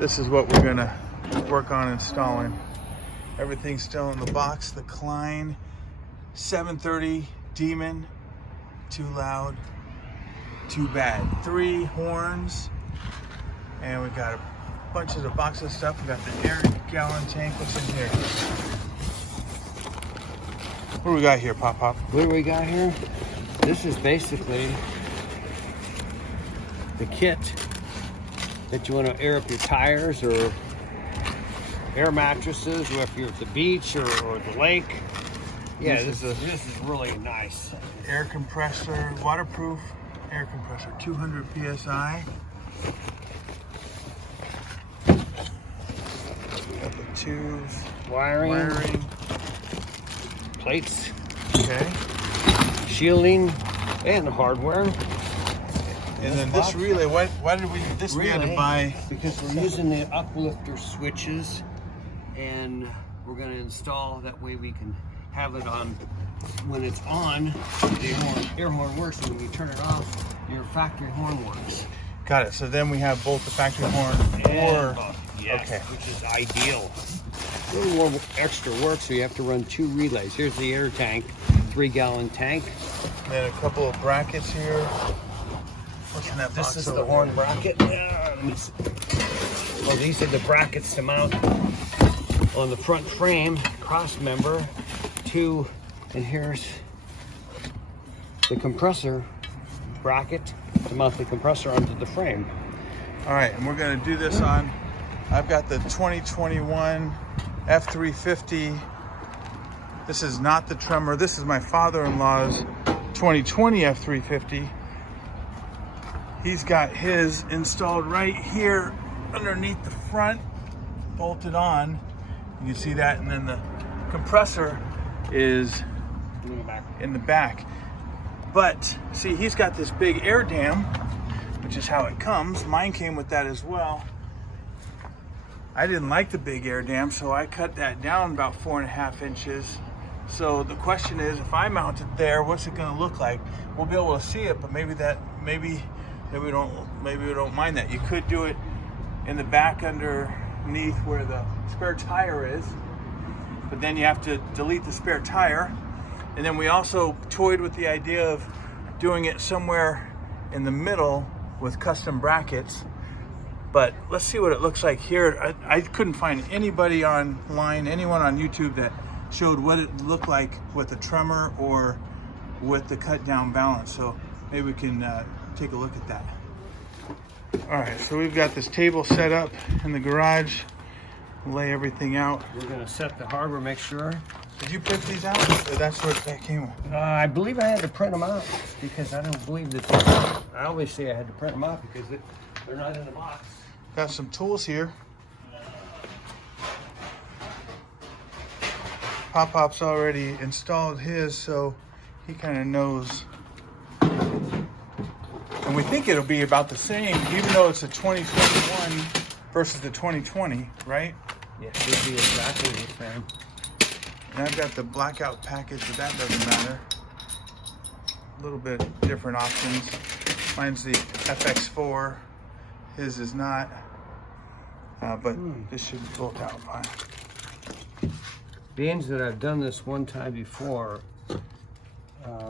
this is what we're gonna work on installing. Everything's still in the box. The KLEINN 730 Demon. Too loud, too bad. 3 horns, and we got a bunch of the box of stuff. We got the air gallon tank. What's in here? What do we got here, Pop? What do we got here? This is basically the kit that you want to air up your tires or air mattresses, or if you're at the beach or the lake. Yeah, this is really nice. Air compressor, waterproof air compressor, 200 PSI. Got the tubes, Wiring. Plates. Okay. Shielding and the hardware. And then this relay, why did we this relay, we had to buy? Because we're using the uplifter switches, and we're going to install, that way we can have it on. When it's on, the air horn works, and when you turn it off, your factory horn works. Got it. So then we have both the factory horn yes, okay, which is ideal. A little more extra work, so you have to run 2 relays. Here's the air tank, 3-gallon tank. And then a couple of brackets here. What's in that box? This is the horn bracket. Let me see. Well, these are the brackets to mount on the front frame, cross member, 2, and here's the compressor bracket to mount the compressor onto the frame. All right, and we're going to do this on, I've got the 2021 F350. This is not the Tremor. This is my father-in-law's 2020 F350. He's got his installed right here underneath the front, bolted on. You can see that, and then the compressor is in the back. But see, he's got this big air dam, which is how it comes. Mine came with that as well. I didn't like the big air dam, so I cut that down about 4.5 inches. So the question is, if I mount it there, what's it going to look like? We'll be able to see it, but maybe we don't mind that. You could do it in the back underneath where the spare tire is, but then you have to delete the spare tire. And then we also toyed with the idea of doing it somewhere in the middle with custom brackets. But let's see what it looks like here. I couldn't find anybody online, anyone on YouTube that showed what it looked like with the Tremor or with the cut down valance. So maybe we can take a look at that. All right, so we've got this table set up in the garage. Lay everything out. We're going to set the hardware, make sure. Did you print these out? Or that's what that came with? I believe I had to print them out because I don't believe that. I always say I had to print them out because they're not in the box. Got some tools here. Pop's already installed his, so he kind of knows. And we think it'll be about the same, even though it's a 2021 versus the 2020, right? Yeah, it should be exactly the same. And I've got the blackout package, but that doesn't matter. A little bit different options. Mine's the FX4. His is not. But this should work out fine. Being that I've done this one time before,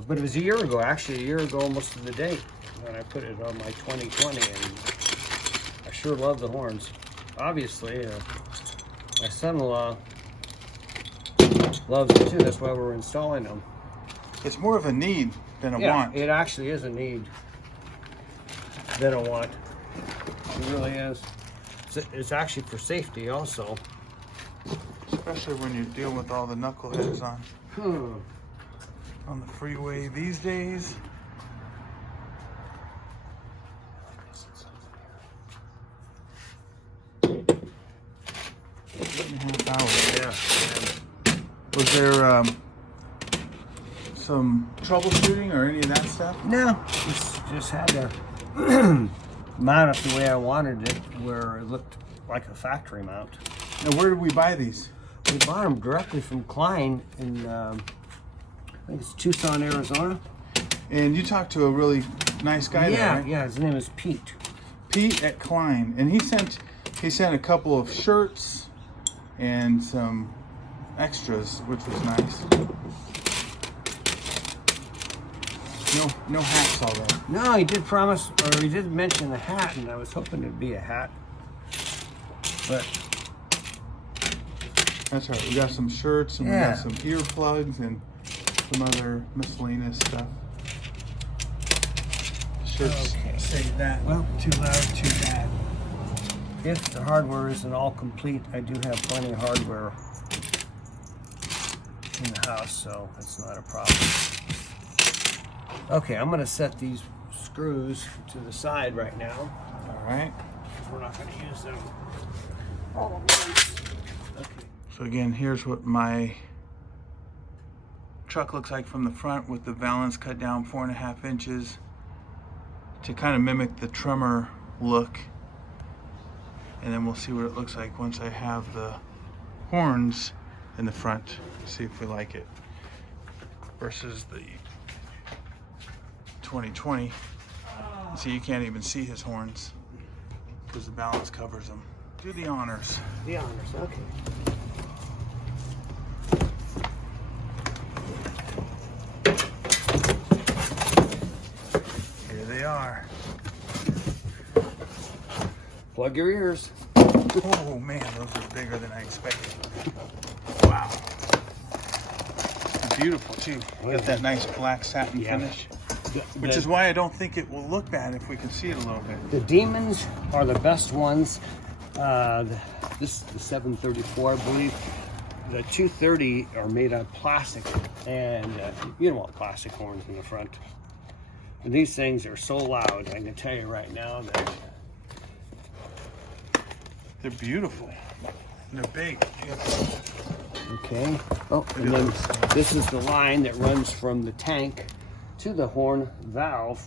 but it was a year ago, actually, a year ago almost to the date, when I put it on my 2020, and I sure love the horns. Obviously, my son-in-law loves it too. That's why we're installing them. It's more of a need than a want. It actually is a need than a want. It really is. It's actually for safety also. Especially when you're dealing with all the knuckleheads on the freeway these days. Yeah. Was there some troubleshooting or any of that stuff? No, just had to mount it the way I wanted it, where it looked like a factory mount. Now, where did we buy these? We bought them directly from KLEINN in, I think it's Tucson, Arizona. And you talked to a really nice guy there, right? Yeah, his name is Pete. Pete at KLEINN, and he sent He sent a couple of shirts and some extras, which was nice. No hats already. No, he did promise, or he did mention a hat, and I was hoping it'd be a hat. But that's right. We got some shirts and we got some earplugs and some other miscellaneous stuff. Shirts say that. Well, too loud, too bad. If the hardware isn't all complete, I do have plenty of hardware in the house, so it's not a problem. Okay, I'm gonna set these screws to the side right now. All right. Because we're not gonna use them all at once. Okay. So again, here's what my truck looks like from the front with the valance cut down 4.5 inches to kind of mimic the Tremor look. And then we'll see what it looks like once I have the horns in the front. See if we like it versus the 2020. See, you can't even see his horns because the balance covers them. Do the honors. The honors, okay. Here they are. Plug your ears. Oh man, those are bigger than I expected. Wow. They're beautiful too. Got that nice black satin finish. Which is why I don't think it will look bad if we can see it a little bit. The Demons are the best ones. This is the 734, I believe. The 230 are made out of plastic, and you don't want plastic horns in the front. And these things are so loud, I can tell you right now that they're beautiful. They're big. Okay. Oh, and then this is the line that runs from the tank to the horn valve,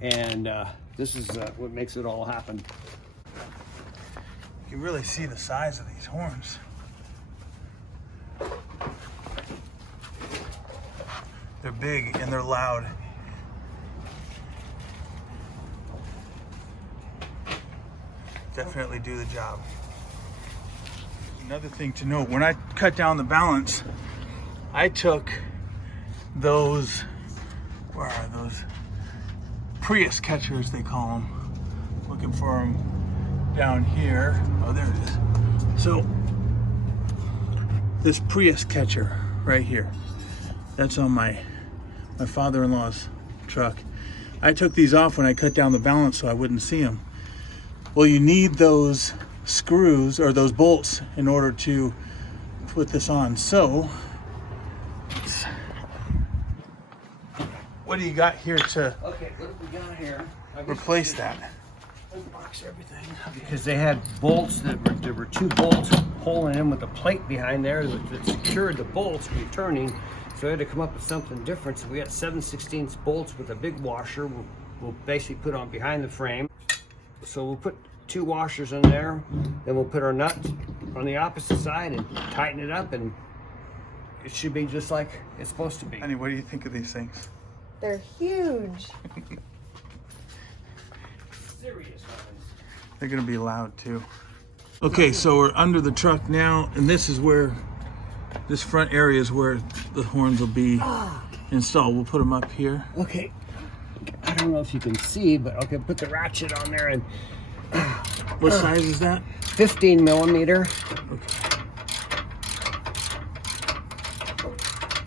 and this is what makes it all happen. You can really see the size of these horns. They're big and they're loud. Definitely do the job. Another thing to note, when I cut down the balance, I took those, where are those? Prius catchers, they call them. Looking for them down here. Oh, there it is. So, this Prius catcher right here, that's on my father-in-law's truck. I took these off when I cut down the balance so I wouldn't see them. Well, you need those screws or those bolts in order to put this on. So, what do you got here to Okay, what have we got here? replace that? Unbox everything. Because they had bolts there were two bolts holding in with a plate behind there that secured the bolts from turning. So I had to come up with something different. So we got 7/16 bolts with a big washer. We'll basically put on behind the frame. So we'll put 2 washers in there. Then we'll put our nut on the opposite side and tighten it up, and it should be just like it's supposed to be. Honey, what do you think of these things? They're huge. Serious ones. They're gonna be loud too. Okay, so we're under the truck now, and this is where, this front area is where the horns will be installed. We'll put them up here. Okay. I don't know if you can see, but okay, put the ratchet on there, and What size is that? 15 millimeter. Okay.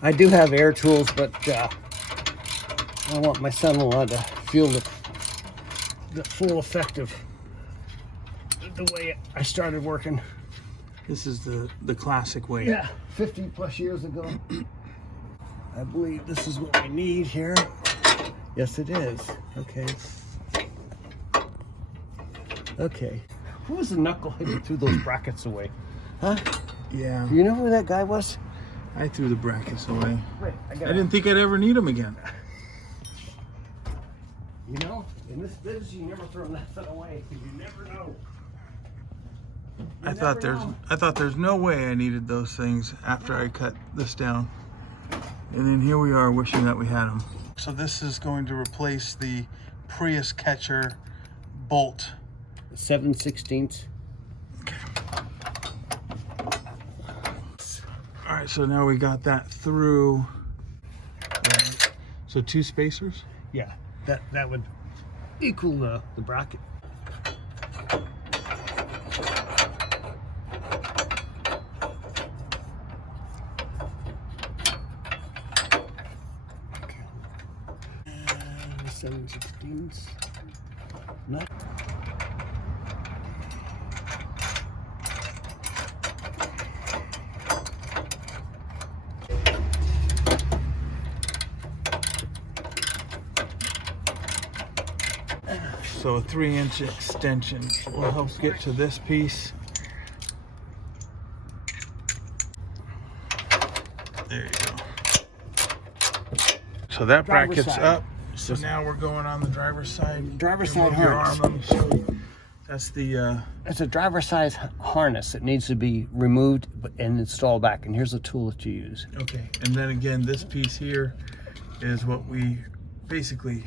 I do have air tools, but I want my son-in-law to feel the full effect of the way I started working. This is the classic way. Yeah, 50 plus years ago. I believe this is what we need here. Yes, it is. Okay. Okay. Who was the knucklehead who threw those brackets away? Huh? Yeah. Do you know who that guy was? I threw the brackets away. Wait, I didn't think I'd ever need them again. You know, in this business, you never throw nothing away because you never know. I thought there's no way I needed those things after I cut this down. And then here we are wishing that we had them. So this is going to replace the Prius catcher bolt. 7/16. All right, so now we got that through. So 2 spacers? Yeah, that would equal the bracket. And 7/16. Nut. So a 3-inch extension will help get to this piece. There you go. So that Driver's bracket's side. up. So now we're going on the driver's side. Driver's side Remove your harness. arm. Let me show you. That's the It's a driver's side harness that needs to be removed and installed back. And here's the tool that you use. okay. And then again, this piece here is what we basically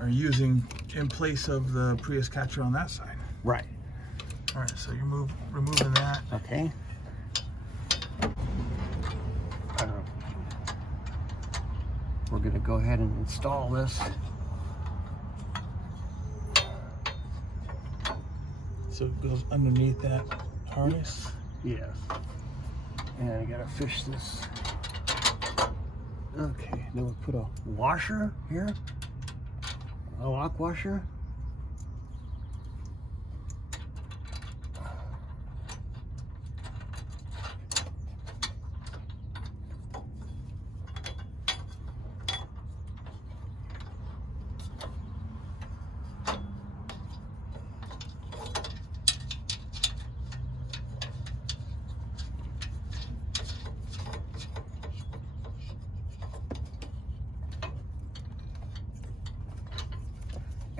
are using in place of the Prius catcher on that side. Right. All right, so you're removing that. Okay. We're going to go ahead and install this. So it goes underneath that harness. Yes. And I got to fish this. Okay, then we'll put a washer here. A lock washer.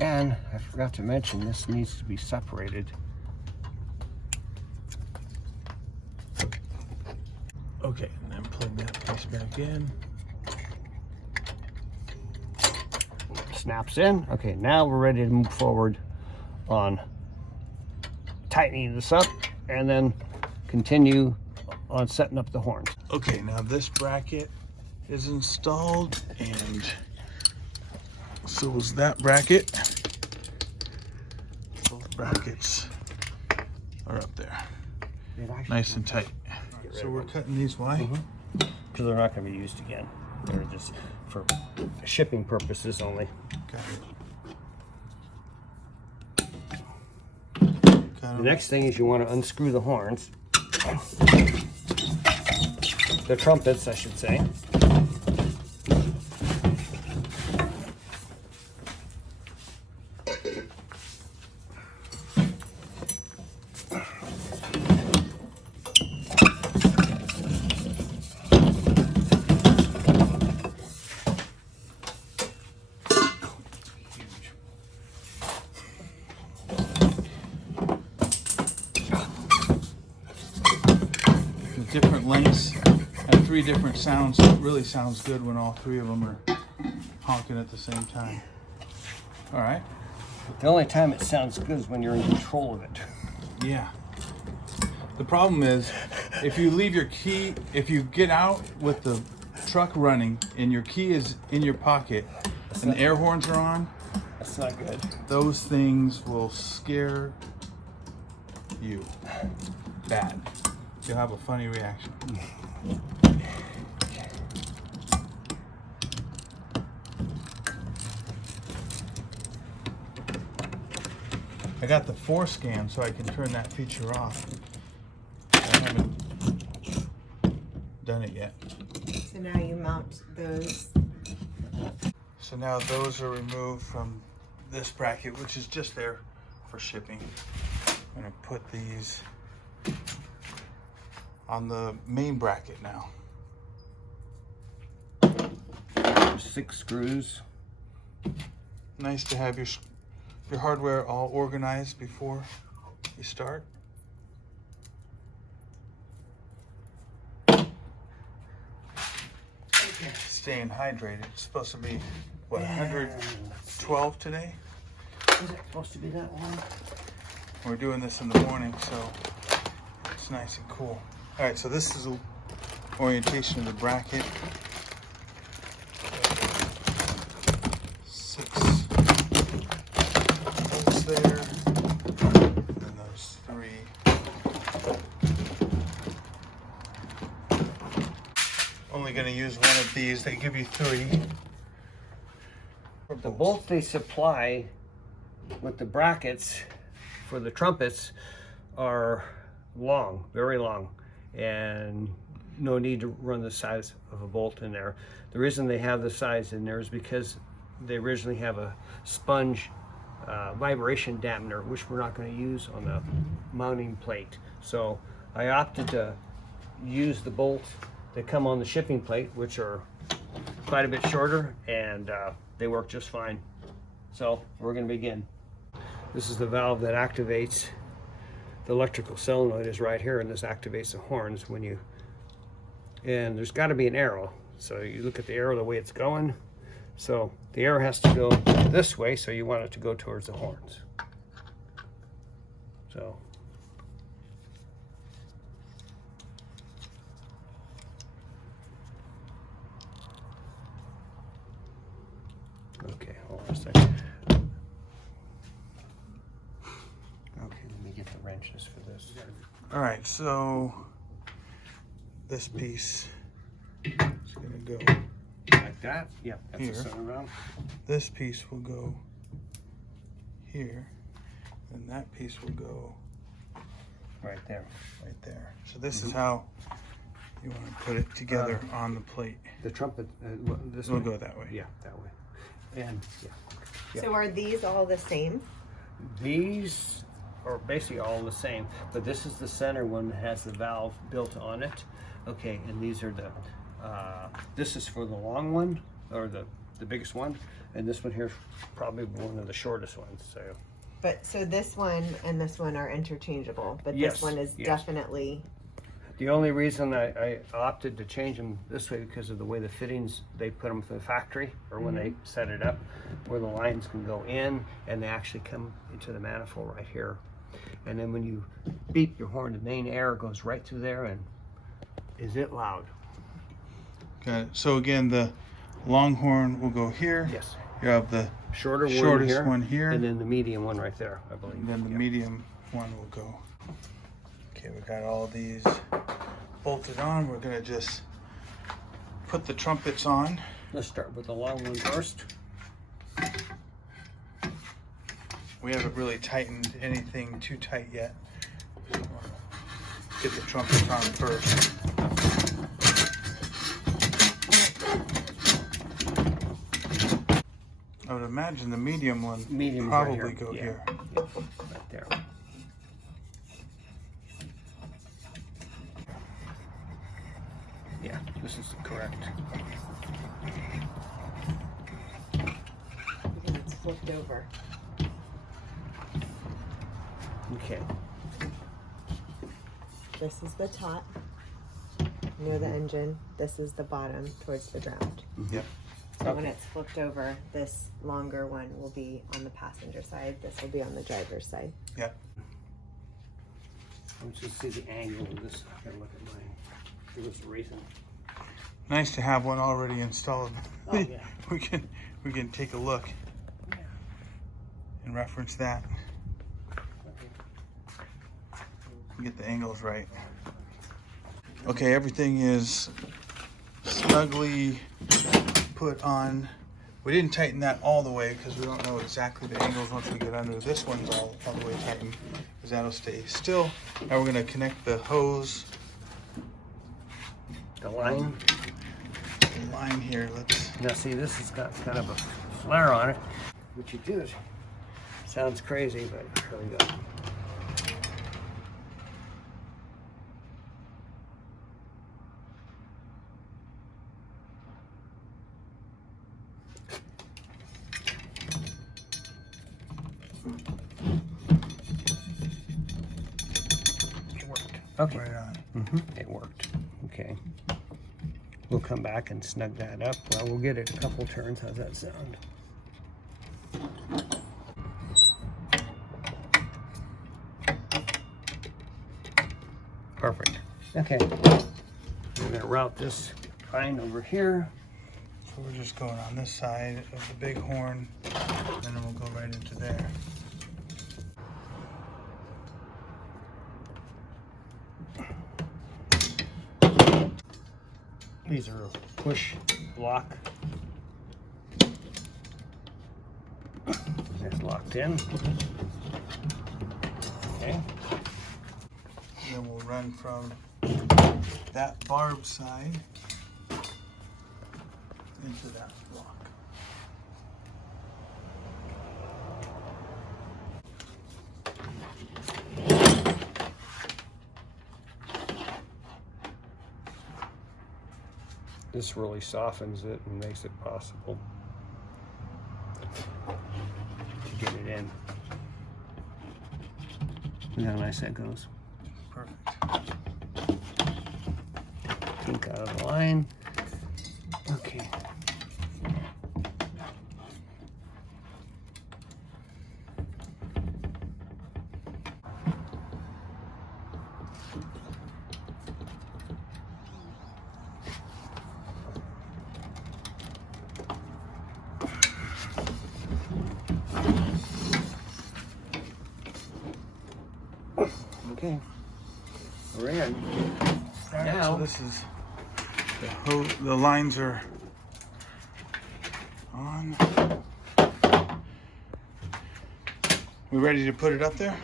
And I forgot to mention, this needs to be separated. Okay, and then plug that piece back in. Snaps in. Okay, now we're ready to move forward on tightening this up and then continue on setting up the horns. Okay, now this bracket is installed, and so is that bracket. Both brackets are up there, nice and tight. So we're cutting these. Why? Because they're not going to be used again. They're just for shipping purposes only. The next thing is you want to unscrew the horns. The trumpets, I should say. Different lengths and 3 different sounds. So it really sounds good when all 3 of them are honking at the same time. All right. The only time it sounds good is when you're in control of it. Yeah. The problem is, if you leave your key, if you get out with the truck running and your key is in your pocket and the air horns are on, That's not good. those things will scare you bad. You'll have a funny reaction. I got the forescan so I can turn that feature off. I haven't done it yet. So now you mount those. So now those are removed from this bracket, which is just there for shipping. I'm gonna put these on the main bracket now. 6 screws. Nice to have your hardware all organized before you start. Staying hydrated. It's supposed to be, what, 112 today? Is it supposed to be that long? We're doing this in the morning, so looks nice and cool. All right, so this is the orientation of the bracket. 6 bolts there, and then those 3. Only going to use one of these. They give you 3. The bolt they supply with the brackets for the trumpets are long, very long, and no need to run the size of a bolt in there. The reason they have the size in there is because they originally have a sponge vibration dampener, which we're not going to use on the mounting plate. So I opted to use the bolts that come on the shipping plate, which are quite a bit shorter, and they work just fine. So we're going to begin. This is the valve that activates the electrical solenoid is right here, and this activates the horns when you, and there's got to be an arrow. So you look at the arrow the way it's going. So the arrow has to go this way, so you want it to go towards the horns. So okay, hold on a second. Okay, let me get the wrenches for this. All right, so this piece is going to go Like that? Yeah, that's here. the center round. This piece will go here, and that piece will go Right there. right there. So this is how you want to put it together on the plate. The trumpet, this We'll way. go that way. Yeah, that way. And yeah. So are these all the same? These are basically all the same, but this is the center one that has the valve built on it. Okay, and these are the, this is for the long one, or the biggest one, and this one here is probably one of the shortest ones. So But so this one and this one are interchangeable, but Yes, this one is yes. definitely, the only reason I opted to change them this way because of the way the fittings, they put them for the factory, or when they set it up, where the lines can go in and they actually come into the manifold right here. And then when you beep your horn, the main air goes right through there, and is it loud? Got it. So again, the longhorn will go here. Yes. You have the Shortest one here, and then the medium one right there, I believe. and then the Yeah. medium one will go. Okay, we got all these bolted on. We're gonna just put the trumpets on. Let's start with the long one first. We haven't really tightened anything too tight yet. Get the trumpets on first. I would imagine the medium one Medium probably right here. go Yeah. here. Right there. Yeah, this is correct. because it's flipped over. Okay. This is the top near the engine. This is the bottom towards the ground. Yep. So when it's flipped over, this longer one will be on the passenger side. This will be on the driver's side. Yep. Let's just see the angle of this. I gotta look at mine. It was racing. Nice to have one already installed. Oh, yeah. we can take a look and reference that. Get the angles right. Okay, everything is snugly put on. We didn't tighten that all the way because we don't know exactly the angles once we get under. This one's all the way tightened because that'll stay still. Now we're gonna connect the hose The line. line here. Let's. Now see, this has got kind of a flare on it. What you do is, sounds crazy, but here we go. It worked. Okay. Right on. It worked. Okay. We'll come back and snug that up. Well, we'll get it a couple turns. How's that sound? Perfect. Okay. We're gonna route this line over here. So we're just going on this side of the big horn, and then we'll go right into there. These are push lock. It's locked in. Okay. And then we'll run from that barb side into that block. This really softens it and makes it possible to get it in. Look how nice that goes. Perfect. Kink out of the line. Okay. Okay, we're in. All right, Now, so this is the lines are on. We ready to put it up there?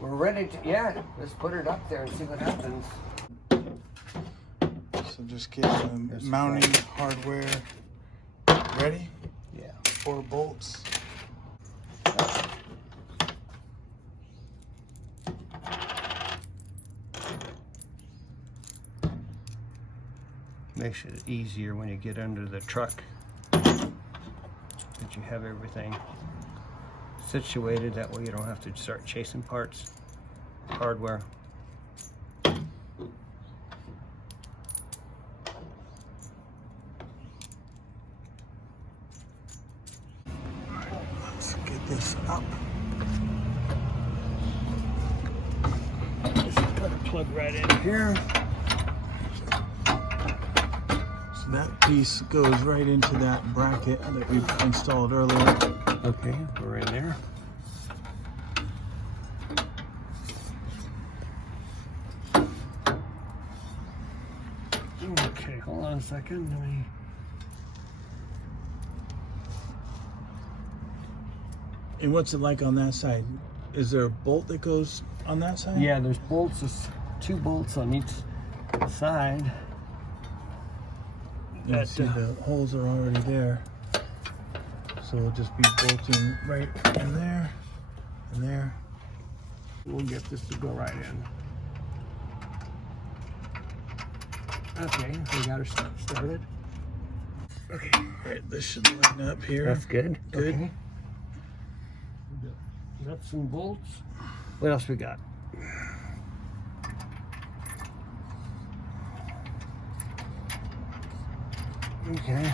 we're ready to, yeah, let's put it up there and see what happens. So just get the mounting hardware ready. Yeah. 4 bolts. Makes it easier when you get under the truck that you have everything situated. That way you don't have to start chasing parts, hardware. Let's get this up. Just put a plug right in here. So that piece goes right into that bracket that we installed earlier. Okay, we're in there. Okay, hold on a second. Let me... And what's it like on that side? Is there a bolt that goes on that side? Yeah, there's bolts. There's 2 bolts on each side. You can see the holes are already there. So we'll just be bolting right in there and there. We'll get this to go right in. Okay, we got her started. Okay, all right, this should line up here. That's good. Good. Okay. Nuts and bolts. What else we got? Okay.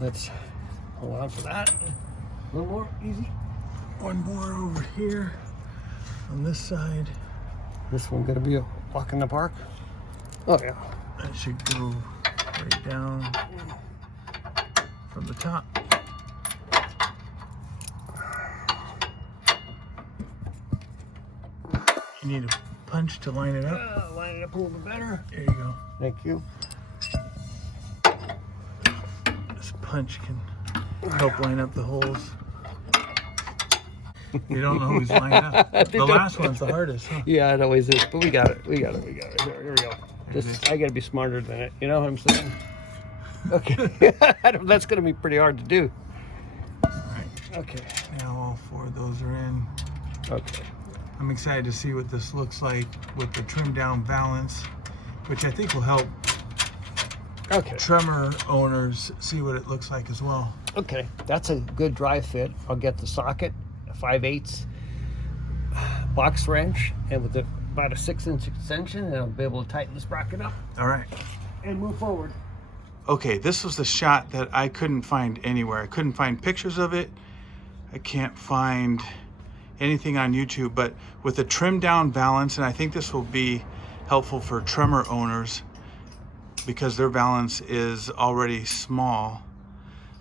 Let's hold on for that. A little more, easy. One more over here on this side. This one gonna be a walk in the park? Oh yeah. That should go right down from the top. You need a punch to line it up. Line it up a little bit better. There you go. Thank you. This punch can help line up the holes. You don't know who's lined up. The last one's the hardest, huh? Yeah, it always is, but we got it. We got it. Here we go. Just, I gotta be smarter than it. You know what I'm saying? Okay. That's gonna be pretty hard to do. All right. Okay. Now all 4 of those are in. Okay. I'm excited to see what this looks like with the trimmed down valance, which I think will help Tremor owners see what it looks like as well. Okay, that's a good dry fit. I'll get the socket, a 5/8 box wrench, and with about a 6-inch extension, and I'll be able to tighten this bracket up All right. and move forward. Okay, this was the shot that I couldn't find anywhere. I couldn't find pictures of it. I can't find anything on YouTube, but with a trimmed down valance, and I think this will be helpful for Tremor owners because their valance is already small.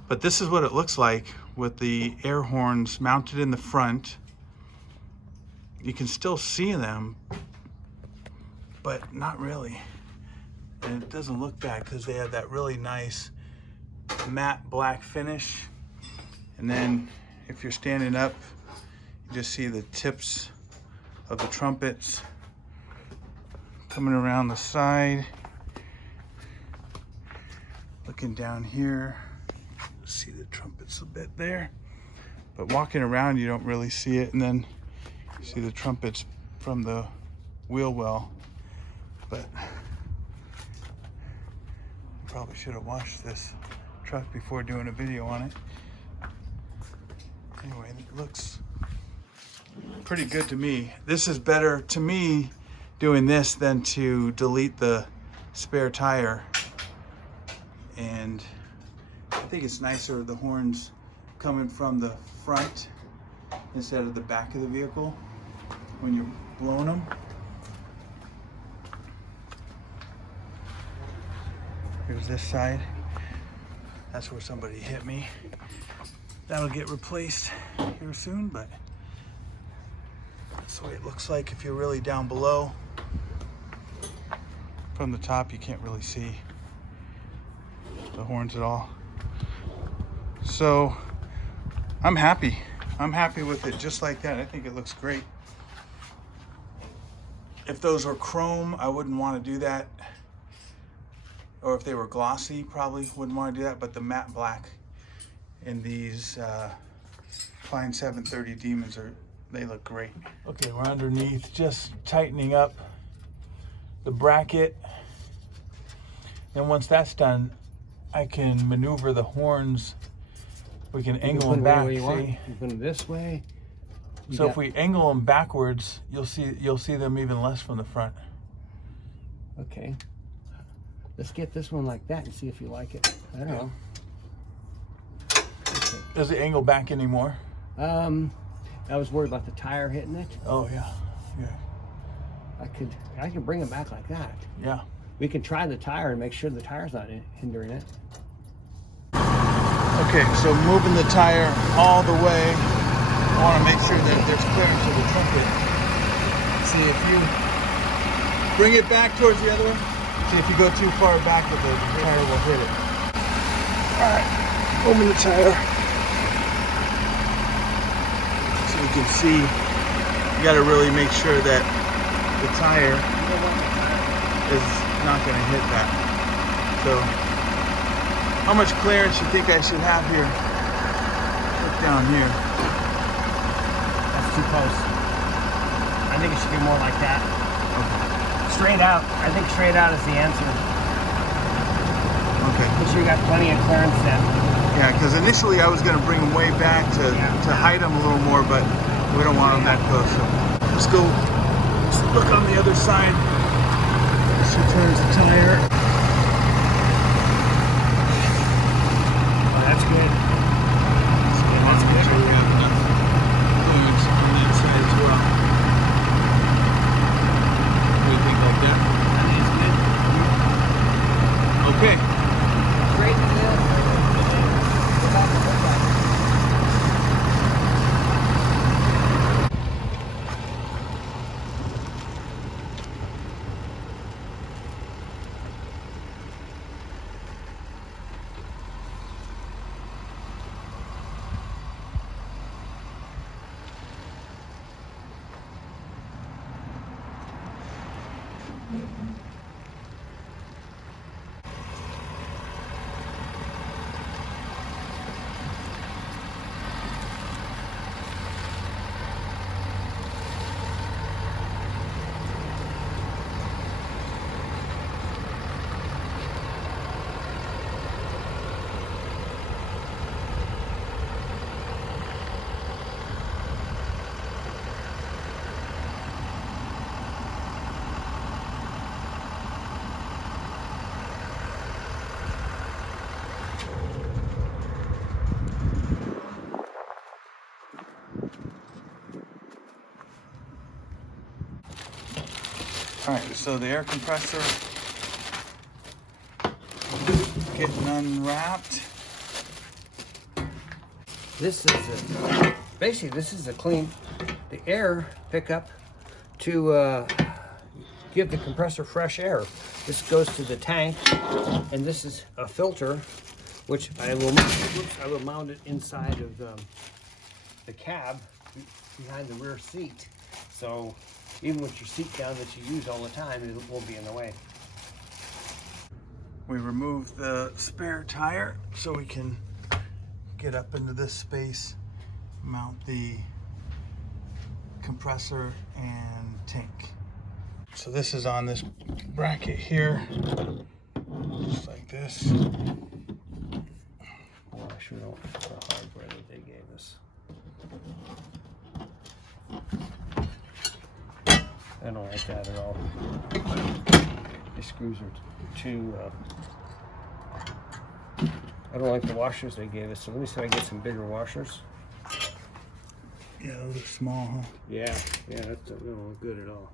But this is what it looks like with the air horns mounted in the front. You can still see them, but not really. And it doesn't look bad because they have that really nice matte black finish. And then if you're standing up, you just see the tips of the trumpets coming around the side. Looking down here, see the trumpets a bit there. But walking around, you don't really see it. And then you see the trumpets from the wheel well. But probably should have washed this truck before doing a video on it. Anyway, it looks pretty good to me. This is better to me doing this than to delete the spare tire. And I think it's nicer, the horns coming from the front instead of the back of the vehicle when you're blowing them. Here's this side. That's where somebody hit me. That'll get replaced here soon, but that's the way it looks like if you're really down below. From the top, you can't really see the horns at all. So I'm happy. I'm happy with it just like that. I think it looks great. If those were chrome, I wouldn't want to do that. Or if they were glossy, probably wouldn't want to do that. But the matte black in these KLEINN 730 Demons they look great. Okay, we're underneath, just tightening up the bracket. Then once that's done, I can maneuver the horns. We can angle them back. You put them this way. So if we angle them backwards, you'll see them even less from the front. Okay. Let's get this one like that and see if you like it. I don't know. Okay. Does it angle back anymore? I was worried about the tire hitting it. Oh yeah, yeah. I can bring it back like that. Yeah. We can try the tire and make sure the tire's not hindering it. Okay, so moving the tire all the way. I want to make sure that there's clearance of the trumpet. See if you bring it back towards the other one. See if you go too far back, the tire will hit it. All right, moving the tire. So you can see, you got to really make sure that the tire is not going to hit that. So, how much clearance you think I should have here? Look down here. That's too close. I think it should be more like that. Okay. Straight out. I think straight out is the answer. Okay. Make sure you got plenty of clearance then. Yeah, because initially I was going to bring them way back to hide them a little more, but we don't want them that close. So let's go. Let's look on the other side. She turns the tire. Oh, that's good. That's good. Sure we have enough fluids on that side as well. What do you think like that? I think it's good. Okay. Great. All right, so the air compressor getting unwrapped. This is basically this is the air pickup to give the compressor fresh air. This goes to the tank, and this is a filter, which I will mount it inside of the cab behind the rear seat. So even with your seat down that you use all the time, it won't be in the way. We removed the spare tire so we can get up into this space, mount the compressor and tank. So this is on this bracket here, just like this. Oh, I sure don't like the hardware that they gave us. I don't like that at all. The screws are too. I don't like the washers they gave us. So let me see if I get some bigger washers. Yeah, those are small, huh? Yeah, that doesn't look good at all.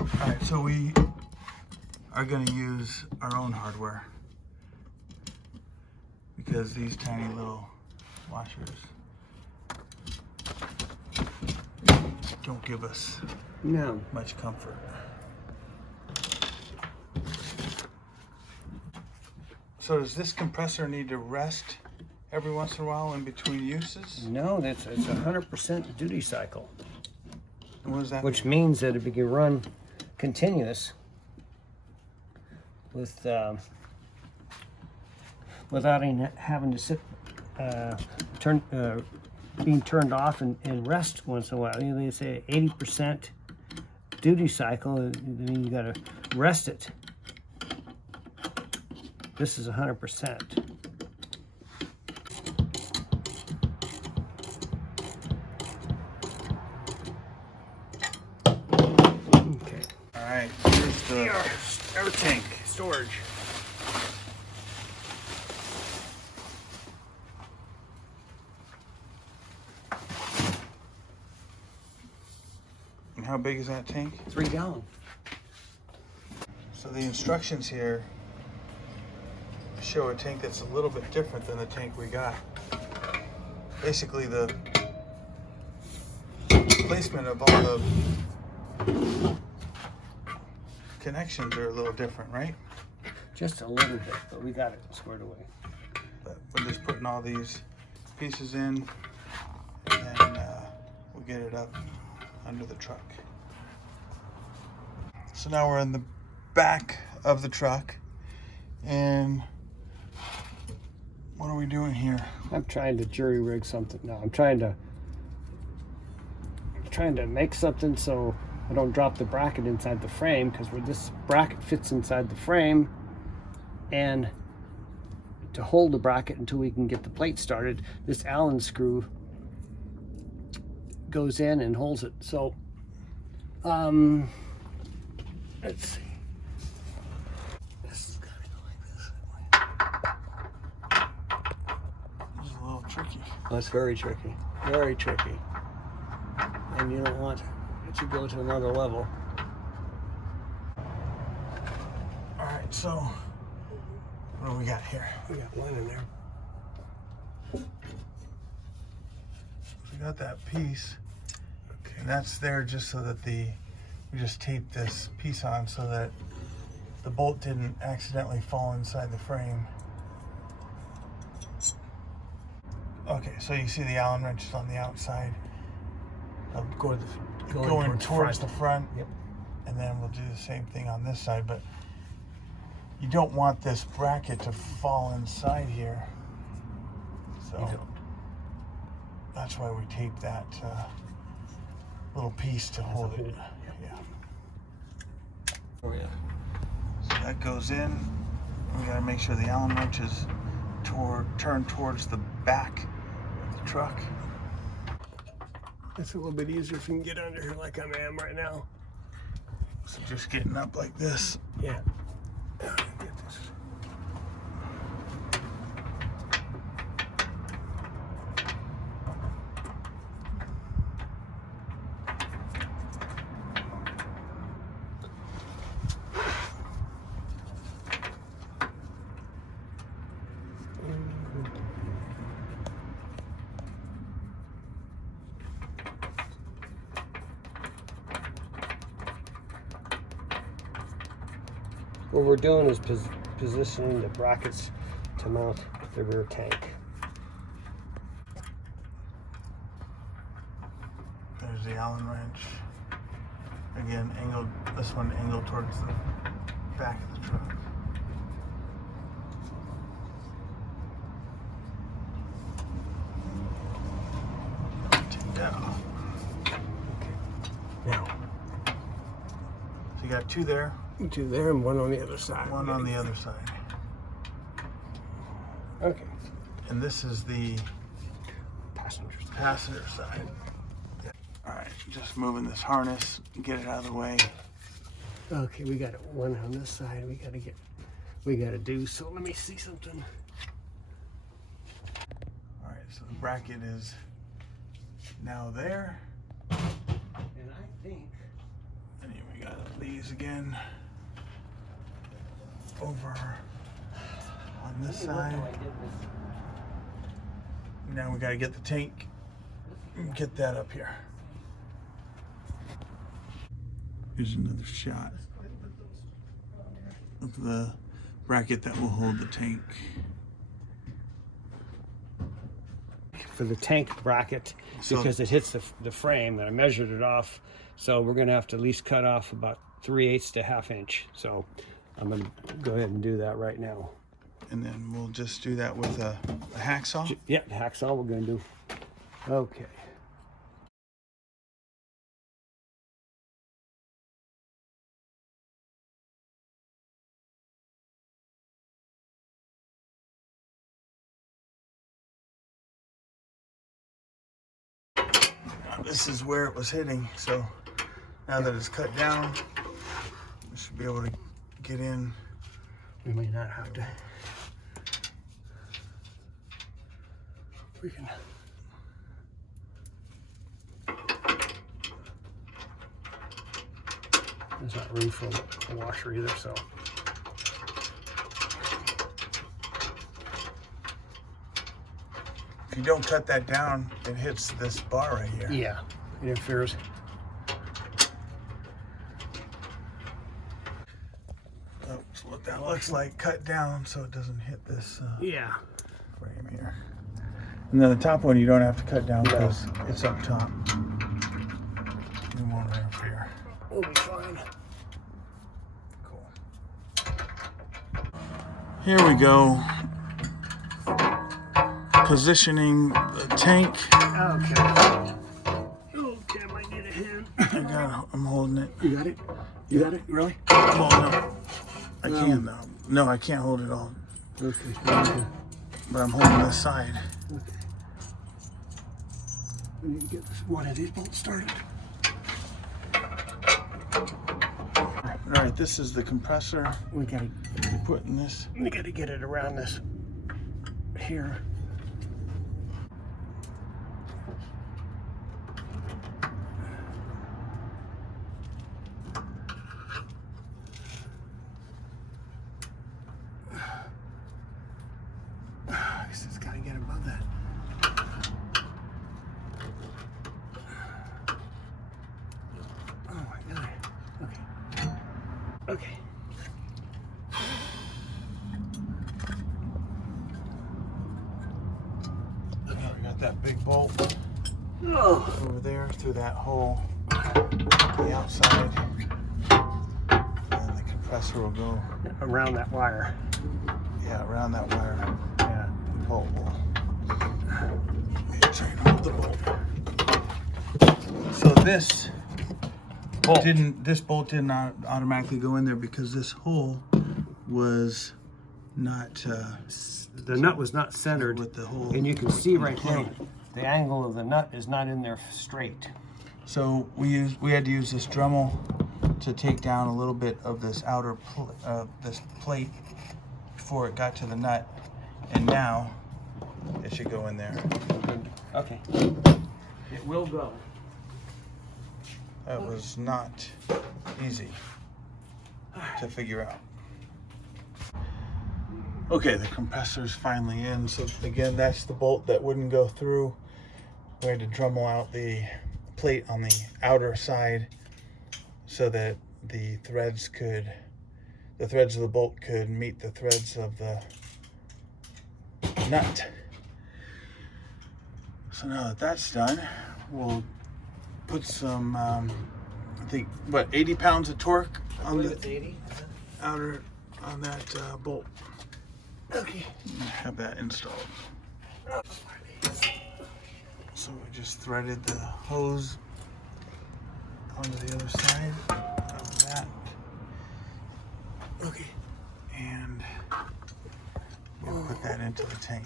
All right, so we are going to use our own hardware because these tiny little washers don't give us much comfort. So does this compressor need to rest every once in a while in between uses? No, it's 100% duty cycle. And what does that Which mean? means that if you can run continuous with without having to sit being turned off and rest once in a while. You know, they say 80% duty cycle, then you got to rest it. This is 100%. Okay. All right, here's the air tank storage. And how big is that tank? 3 gallon. So the instructions here show a tank that's a little bit different than the tank we got. Basically, the placement of all the connections are a little different, right? Just a little bit, but we got it squared away. But we're just putting all these pieces in, and we'll get it up under the truck. So now we're in the back of the truck, and what are we doing here? I'm trying to jury rig something now. I'm trying to make something so I don't drop the bracket inside the frame, because where this bracket fits inside the frame, and to hold the bracket until we can get the plate started, this Allen screw goes in and holds it. So let's see. This is gotta go like this. It's a little tricky. Oh, it's very tricky. Very tricky. And you don't want it to go to another level. All right, so what do we got here? We got one in there. We got that piece, and that's there just so that we just taped this piece on so that the bolt didn't accidentally fall inside the frame. Okay, so you see the Allen wrenches on the outside. I'll go going towards the front. Yep. And then we'll do the same thing on this side, but you don't want this bracket to fall inside here. So that's why we tape that little piece to hold it. Yeah. Oh yeah. So that goes in. We gotta make sure the Allen wrench is turned towards the back of the truck. It's a little bit easier if you can get under here like I am right now. So just getting up like this. Yeah. Get this. what we're doing is positioning the brackets to mount the rear tank. There's the Allen wrench. Again, angled, this one angled towards the back of the truck. Take that off. Now, So you got two there, two there and one on the other side. one on the other side. Okay. And this is the Passenger side. passenger side. All right, just moving this harness, get it out of the way. Okay, we got one on this side. We gotta do. So let me see something. All right, so the bracket is now there. And I think. And here we got these again over on this side. Now we got to get the tank and get that up here. Here's another shot of the bracket that will hold the tank. For the tank bracket, because it hits the frame, and I measured it off, so we're gonna have to at least cut off about 3/8 to 1/2 inch. So I'm gonna go ahead and do that right now. And then we'll just do that with a hacksaw. Yeah, the hacksaw we're gonna do. Okay. This is where it was hitting, so now that it's cut down, we should be able to get in. We may not have to. We can. There's not room for a washer either, so. If you don't cut that down, it hits this bar right here. Yeah, it interferes. That's what that looks like, cut down so it doesn't hit this Yeah. frame here. And then the top one you don't have to cut down because it's up top. It won't interfere. We'll be fine. Cool. Here we go. Positioning the tank. Okay. Okay, I might need a hand. I'm holding it. You got it? You got it? Really? Well, no. I can't though. No, I can't hold it all. Okay. But I'm holding this side. Okay. We need to get one of these bolts started. All right, this is the compressor. We gotta Put in this. get it around this here. It's gotta get above that. Oh my God. Okay. Okay. Now we got that big bolt Oh. over there through that hole to the outside. And the compressor will go, Around that wire. yeah, around that wire. Yeah. The bolt will. Try and hold the bolt. So this bolt did not automatically go in there because this hole was not The nut was not centered, with the hole. and you can see right there, the angle of the nut is not in there straight. So we had to use this Dremel to take down a little bit of this outer this plate before it got to the nut, and now it should go in there. Okay. It will go. That was not easy to figure out. Okay, the compressor's finally in. So again, that's the bolt that wouldn't go through. We had to Dremel out the plate on the outer side so that the the threads of the bolt could meet the threads of the nut. So now that that's done, we'll put some, I think, what, 80 pounds of torque on the 80. outer, on that bolt. Okay. Have that installed. So we just threaded the hose onto the other side of that. Okay. And we'll put that into the tank.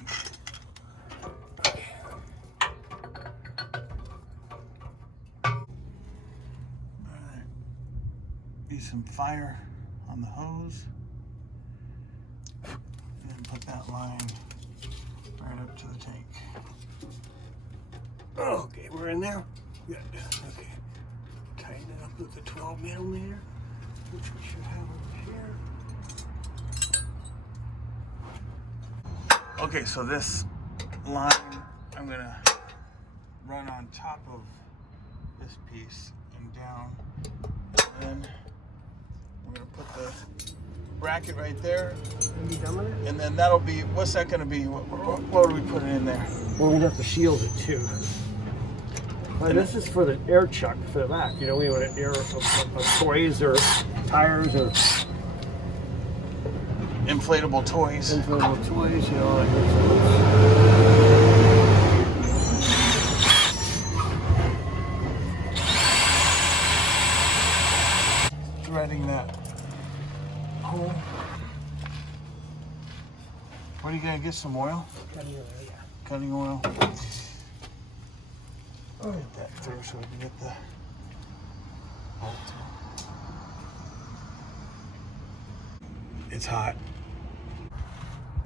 Alright. Need some fire on the hose. And then put that line right up to the tank. Okay, we're in there. Good. Okay. Tighten it up with the 12 millimeter, which we should have over here. Okay, so this line I'm gonna run on top of this piece and down. And then I'm gonna put the bracket right there. Are you done with it? And then that'll be, what's that gonna be? What are we putting in there? Well, we're gonna have to shield it too. Well, this is for the air chuck for the back. You know, we want an air of toys or tires or Inflatable toys. inflatable toys, you know, like this. Threading that hole. What are you gonna get, some oil? Cutting oil. Get that through so we can get the bolt. It's hot.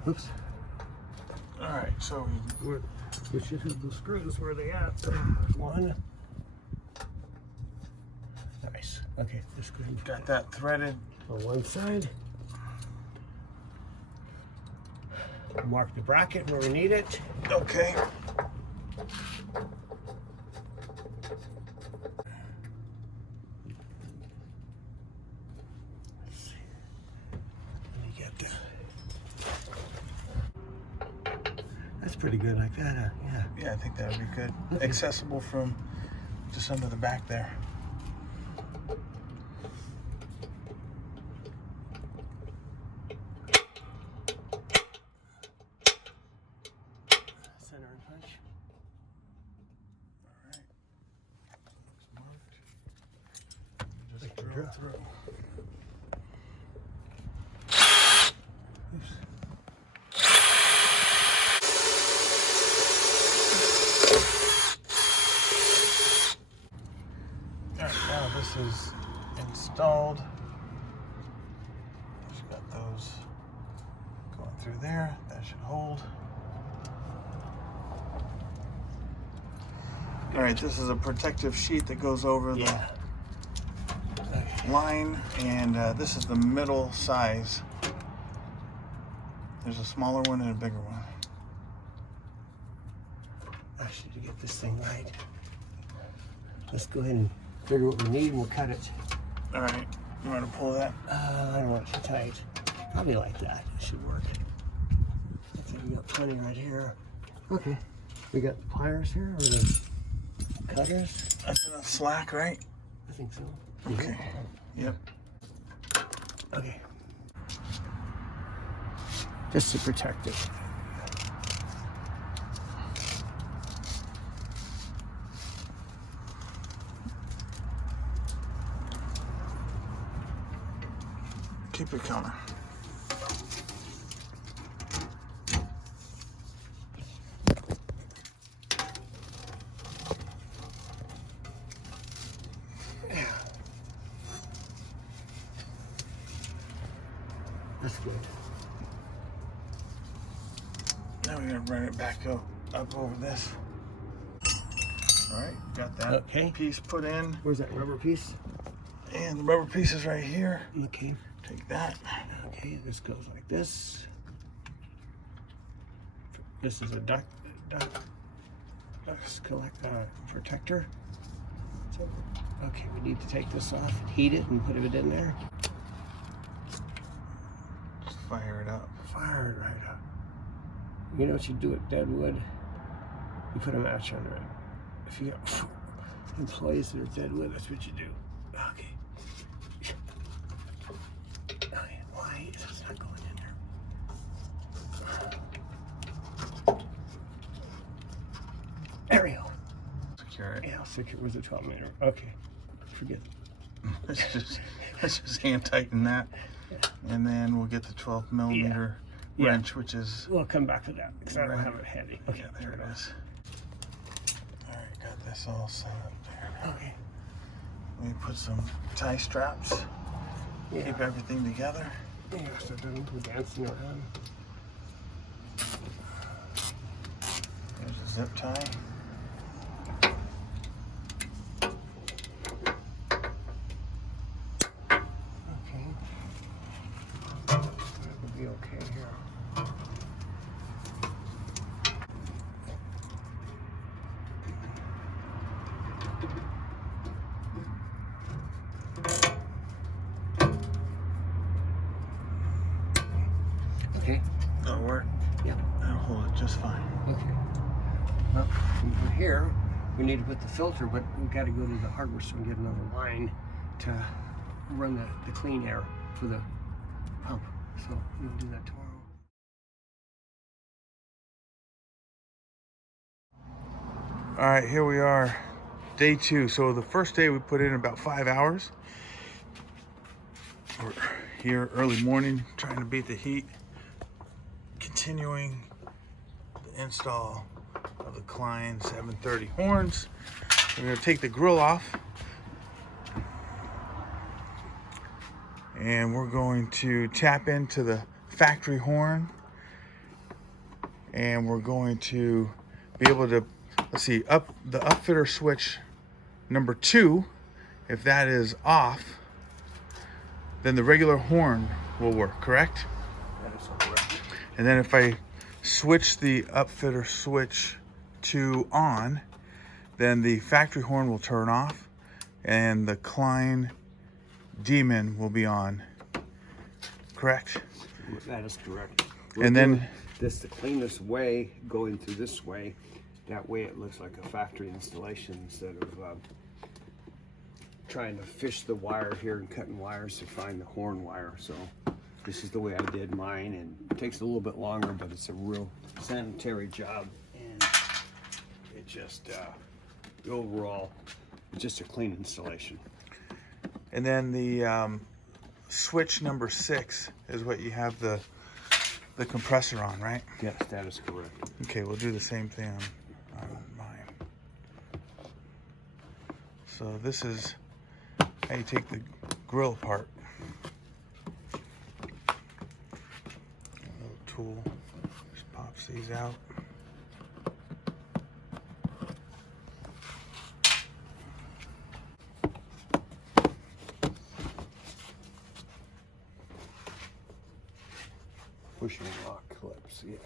Oops. All right, so We should have the screws where they at. One. Nice. Okay, just go ahead and got that threaded. on one side. Mark the bracket where we need it. Okay. Let me get that. That's pretty good like that, huh? Yeah. Yeah, I think that would be good. Accessible from just under the back there. Center and punch. All right. Looks marked. Just drill through. Oops. All right, now this is installed. Just got those going through there. That should hold. All right, this is a protective sheet that goes over the line, and this is the middle size. There's a smaller one and a bigger one. Actually, to get this thing right, let's go ahead and figure what we need and we'll cut it. All right, you want to pull that? I don't want it too tight. Probably like that. It should work. I think we got plenty right here. Okay. We got the pliers here or the cutters? That's enough slack, right? I think so. Okay. Yep. Okay. Just to protect it. Keep it coming. That's good. Now we're gonna run it back up over this. All right, got that Okay. piece put in, Where's that rubber piece? and the rubber piece is right here. Okay. Take that. Okay, this goes like this. This is a dust protector. So, okay, we need to take this off, heat it, and put it in there. fire it up. Fire it right up. You know what you do with dead wood? You put a match under it. If you got employees that are dead wood, that's what you do. Okay. Okay, why is this not going in there? There we go. Secure it. Yeah, I'll secure it with a 12mm. Okay. Forget it. let's just hand tighten that, and then we'll get the 12mm wrench, which is. We'll come back to that because I don't have it heavy. Okay, Yeah, there it is. All right, got this all set up there. Okay. Let me put some tie straps. Yeah. Keep everything together. Yeah, so it doesn't go dancing around. There's a zip tie. Be okay here. Okay. That'll work. Yeah. That'll hold it just fine. Okay. Well, from here, we need to put the filter, but we've got to go to the hardware store and get another line to run the clean air for the pump. So we'll do that tomorrow. All right, here we are, day 2. So the first day we put in about 5 hours. We're here early morning, trying to beat the heat. Continuing the install of the KLEINN 730 horns. We're gonna take the grill off. And we're going to tap into the factory horn, and we're going to be able to, let's see, up the upfitter switch number 2. If that is off, then the regular horn will work, correct? That is correct. And then if I switch the upfitter switch to on, then the factory horn will turn off and the KLEINN Demon will be on, correct? That is correct. And then this the cleanest way, going through this way. That way it looks like a factory installation instead of trying to fish the wire here and cutting wires to find the horn wire. So this is the way I did mine, and it takes a little bit longer, but it's a real sanitary job, and it just overall it's just a clean installation. And then the switch number 6 is what you have the compressor on, right? Yes, that is correct. Okay, we'll do the same thing on mine. So this is how you take the grill apart. A little tool, just pops these out. Pushing lock clips, yeah.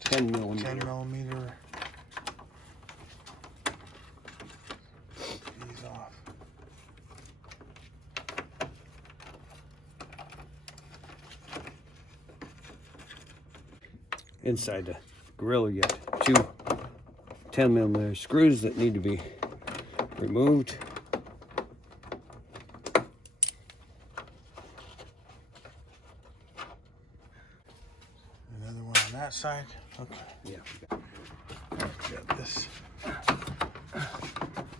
$10 millimeter. 10 millimeter. These off. Inside the grill, you got 2 10 millimeter screws that need to be removed. Another one on that side. Okay. Yeah. Got this.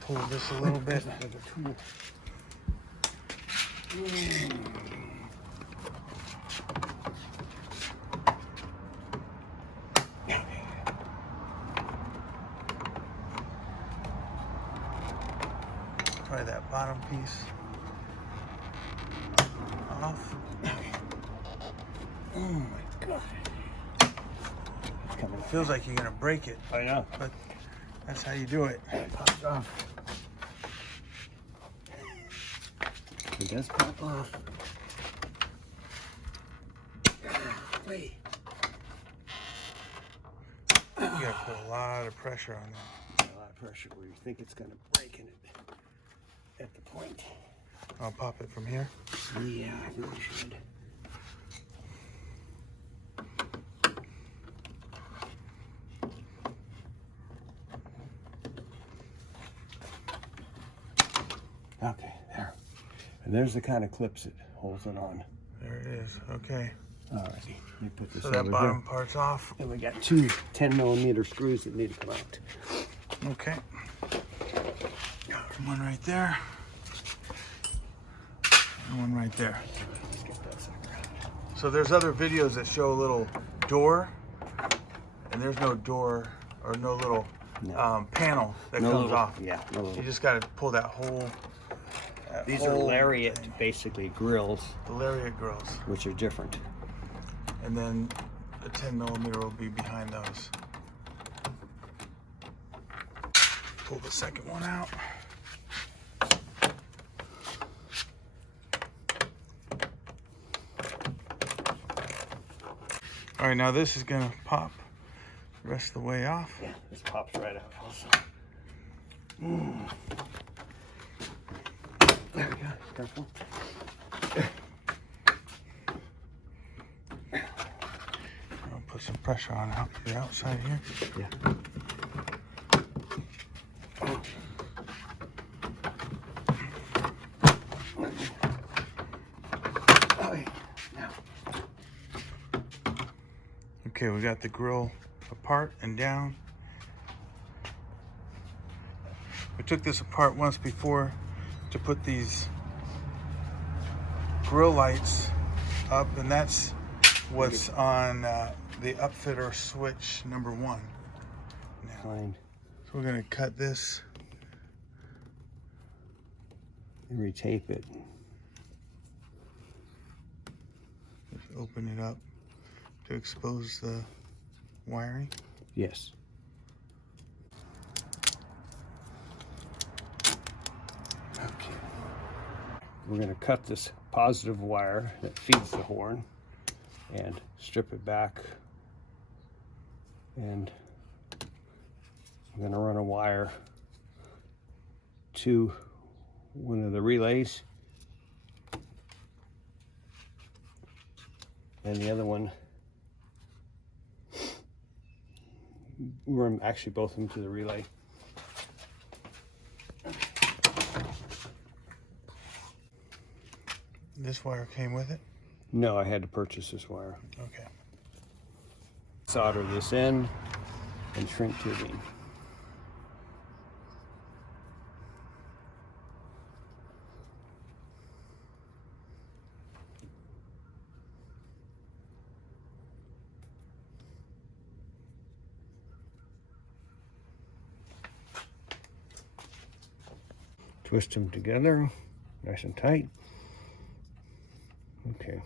Pull this a little bit. Try that bottom piece off. Oh my God. It feels like you're gonna break it, I know. but that's how you do it. It pops off. It does pop off. quickly. You gotta put a lot of pressure on that. A lot of pressure where you think it's gonna break in it at the point. I'll pop it from here. Yeah, I think we should. Okay, there. And there's the kind of clips it holds it on. There it is. Okay. Alrighty, let me put this So over that bottom here. part's off. And we got two 10mm screws that need to come out. Okay. One right there. And one right there. Let's get that sucker out. So there's other videos that show a little door, and there's no door or no little panel that No comes little- off. Yeah, no little. You just got to pull that whole. These are lariat, basically grills, The lariat grills, which are different. and then the 10mm will be behind those. Pull the second one out. All right, now this is gonna pop the rest of the way off. Yeah, this pops right out also. There we go, careful. I'll put some pressure on the outside here. Yeah. Okay, we got the grill apart and down. We took this apart once before to put these grill lights up, and that's what's on the upfitter switch number 1. Fine. So we're gonna cut this. And retape it. Just open it up to expose the wiring. Yes. Okay. We're going to cut this positive wire that feeds the horn and strip it back. And I'm going to run a wire to one of the relays. And the other one, run actually both of them to the relay. This wire came with it? No, I had to purchase this wire. Okay. Solder this in and shrink tubing. Twist them together, nice and tight. Okay.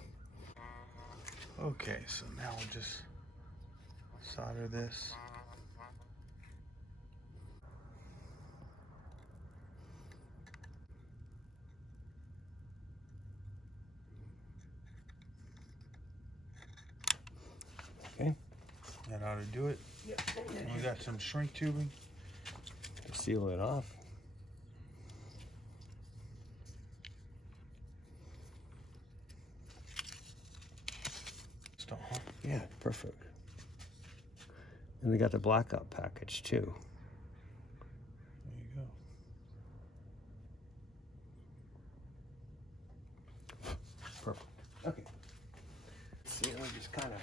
Okay, so now we'll just solder this. Okay. That ought to do it. Yep. And we got some shrink tubing. To seal it off. Still on. Yeah, perfect. And they got the blackout package too. There you go. Perfect. Okay. See, let me just kind of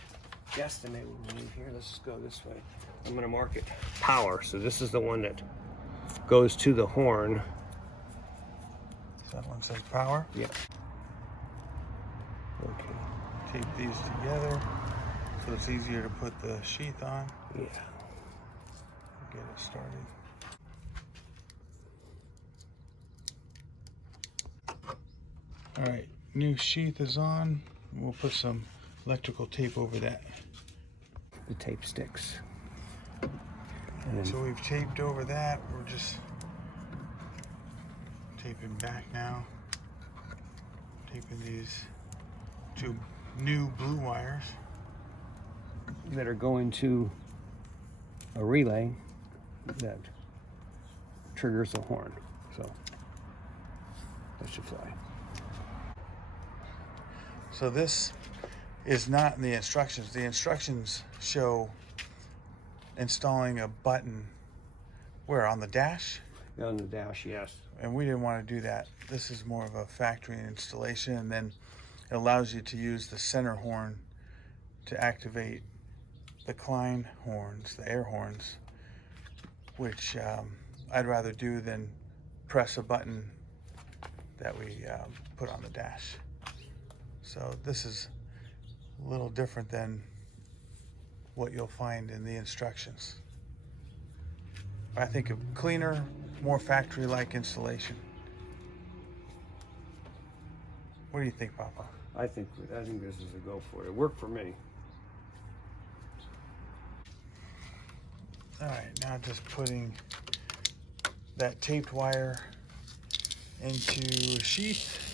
guesstimate what we need here. Let's just go this way. I'm going to mark it power. So this is the one that goes to the horn. So that one says power. Yeah. Okay. Tape these together so it's easier to put the sheath on. Yeah. Get it started. All right, new sheath is on. We'll put some electrical tape over that. The tape sticks. And then, So we've taped over that. We're just taping back now. Taping these two new blue wires. that are going to a relay that triggers a horn. So that should fly. So this is not in the instructions. The instructions show installing a button where, on the dash? On the dash, yes. And we didn't want to do that. This is more of a factory installation, and then it allows you to use the center horn to activate the KLEINN horns, the air horns, which I'd rather do than press a button that we put on the dash. So this is a little different than what you'll find in the instructions. I think a cleaner, more factory-like installation. What do you think, Papa? I think this is a go for it. It worked for me. All right, now just putting that taped wire into a sheath.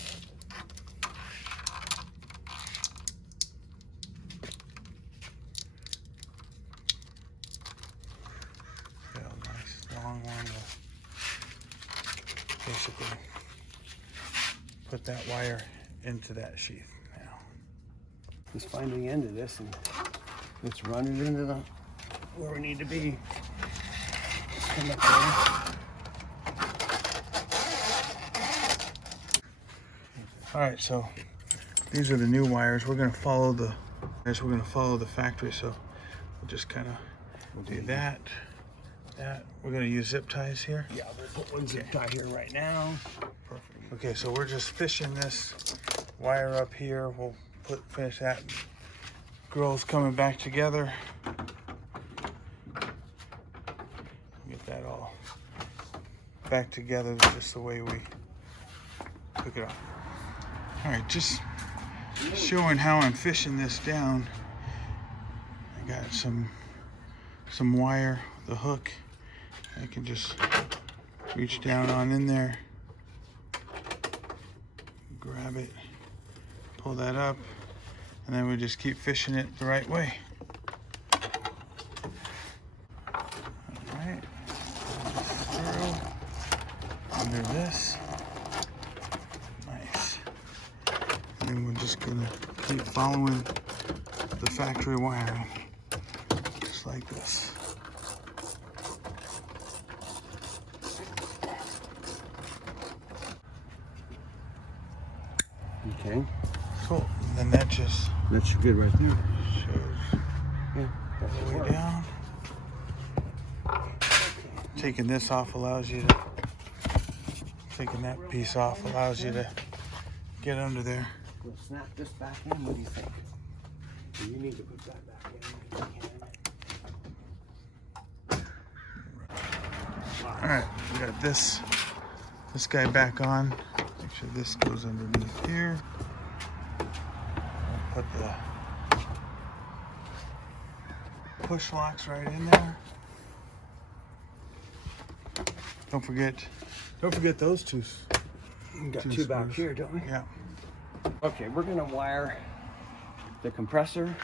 Nice long one to basically put that wire into that sheath now. Let's find the end of this and let's run it into the where we need to be. Just come up there. All right, so these are the new wires. We're gonna follow the factory. So we'll just kind of do that. We're gonna use zip ties here. Yeah, we'll put one zip tie here right now. Perfect. Okay, so we're just fishing this wire up here. We'll finish that. Grille's coming back together. Get that all back together just the way we took it off. All right, just showing how I'm fishing this down. I got some wire, the hook. I can just reach down on in there, grab it, pull that up, and then we just keep fishing it the right way. All right, through under this. Nice. And then we're just gonna keep following the factory wiring, just like this. Okay. Cool. And then That's good right there. shows Yeah. all the way down. Taking this off allows you to, taking that piece off allows you to get under there. We'll snap this back in. What do you think? You need to put that back in. All right, we got this guy back on. Make sure this goes underneath here. I'll put the push locks right in there. Don't forget those two. We got Two two back screws. here, don't we? Yeah. Okay, we're gonna wire the compressor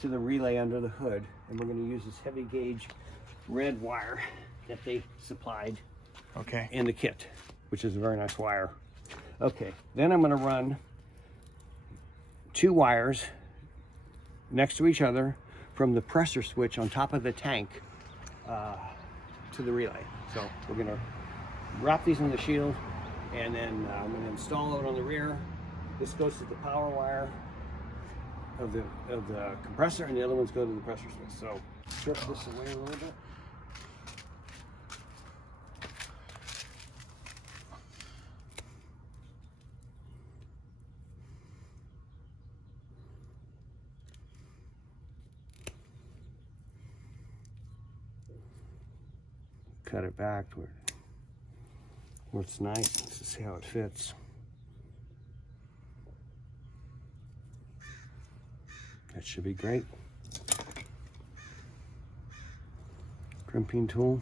to the relay under the hood, and we're gonna use this heavy gauge red wire that they supplied Okay. in the kit, which is a very nice wire. Okay, then I'm gonna run two wires next to each other from the pressure switch on top of the tank to the relay. So we're gonna wrap these in the shield, and then I'm gonna install it on the rear. This goes to the power wire of the compressor, and the other ones go to the pressure switch. So strip this away a little bit. Cut it back to where it's nice. Let's see how it fits. That should be great. Crimping tool.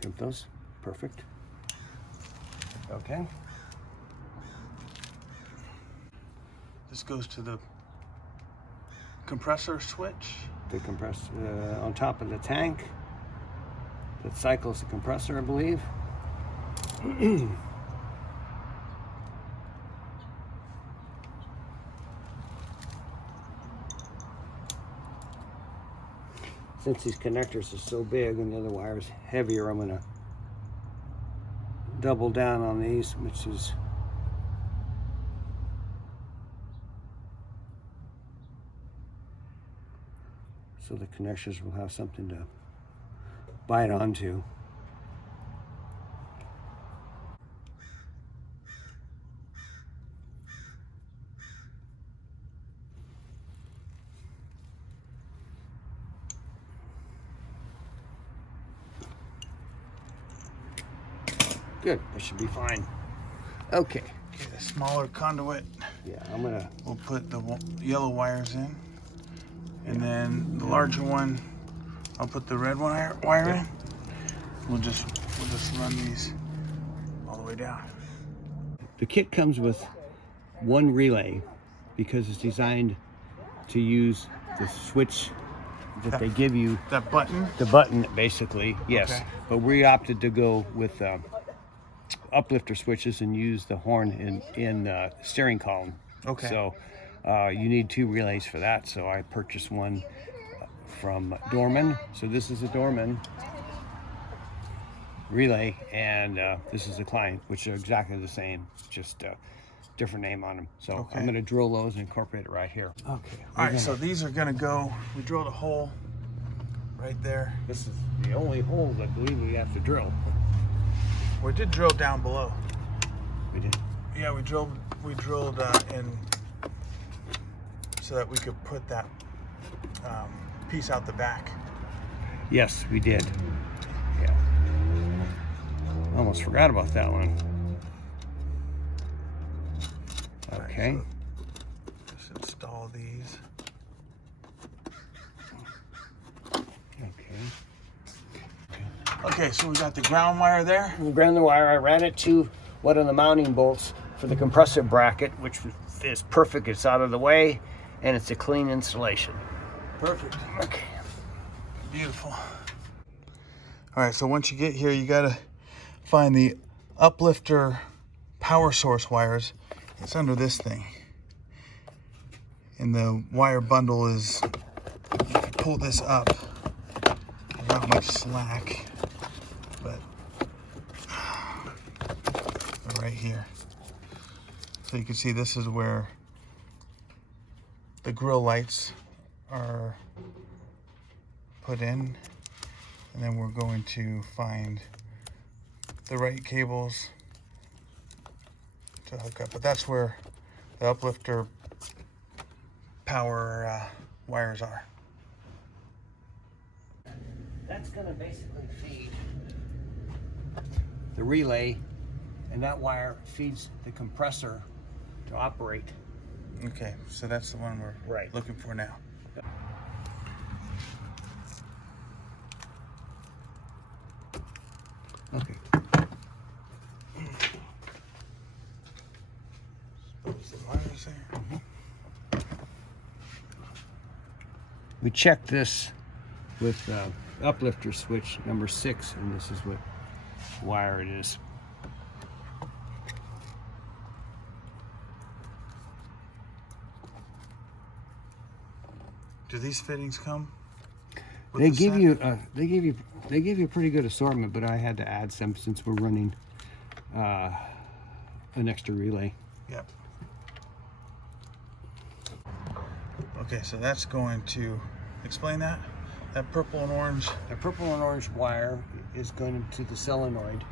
Crimp those. Perfect. Okay. This goes to the compressor switch. The compressor on top of the tank that cycles the compressor, I believe. Since these connectors are so big and the other wire is heavier, I'm going to double down on these, which is so the connectors will have something to bite onto. Good, that should be fine. Okay. Okay, the smaller conduit, Yeah, we'll put the yellow wires in. And then the larger one, I'll put the red wire in. We'll just run these all the way down. The kit comes with one relay because it's designed to use the switch that they give you. That button? The button, basically, yes. Okay. But we opted to go with uplifter switches and use the horn in steering column. Okay. So you need 2 relays for that. So I purchased one from Dorman. So this is a Dorman relay, and this is a KLEINN, which are exactly the same, just different name on them. So Okay. I'm going to drill those and incorporate it right here. Okay. All right, so these are gonna go, we drilled a hole right there. This is the only hole I believe we have to drill. We did drill down below. We did. Yeah, we drilled in so that we could put that piece out the back. Yes, we did. Yeah. Almost forgot about that one. Okay. Right, so just install these. Okay. Okay, so we got the ground wire there. We ran the wire. I ran it to one of the mounting bolts for the compressor bracket, which is perfect. It's out of the way, and it's a clean installation. Perfect. Okay. Beautiful. All right, so once you get here, you gotta find the uplifter power source wires. It's under this thing. And the wire bundle is, if you pull this up, there's not much slack, but they're right here. So you can see this is where the grill lights are put in, and then we're going to find the right cables to hook up. But that's where the uplifter power wires are. That's going to basically feed the relay, and that wire feeds the compressor to operate. Okay, so that's the one we're Right. looking for now. Okay. Is the wires there? We checked this with uplifter switch number 6, and this is what wire it is. Do these fittings come with They the give set? you a pretty good assortment, but I had to add some since we're running an extra relay. Yep. Okay, so that's going to explain that. That purple and orange. The purple and orange wire is going to the solenoid,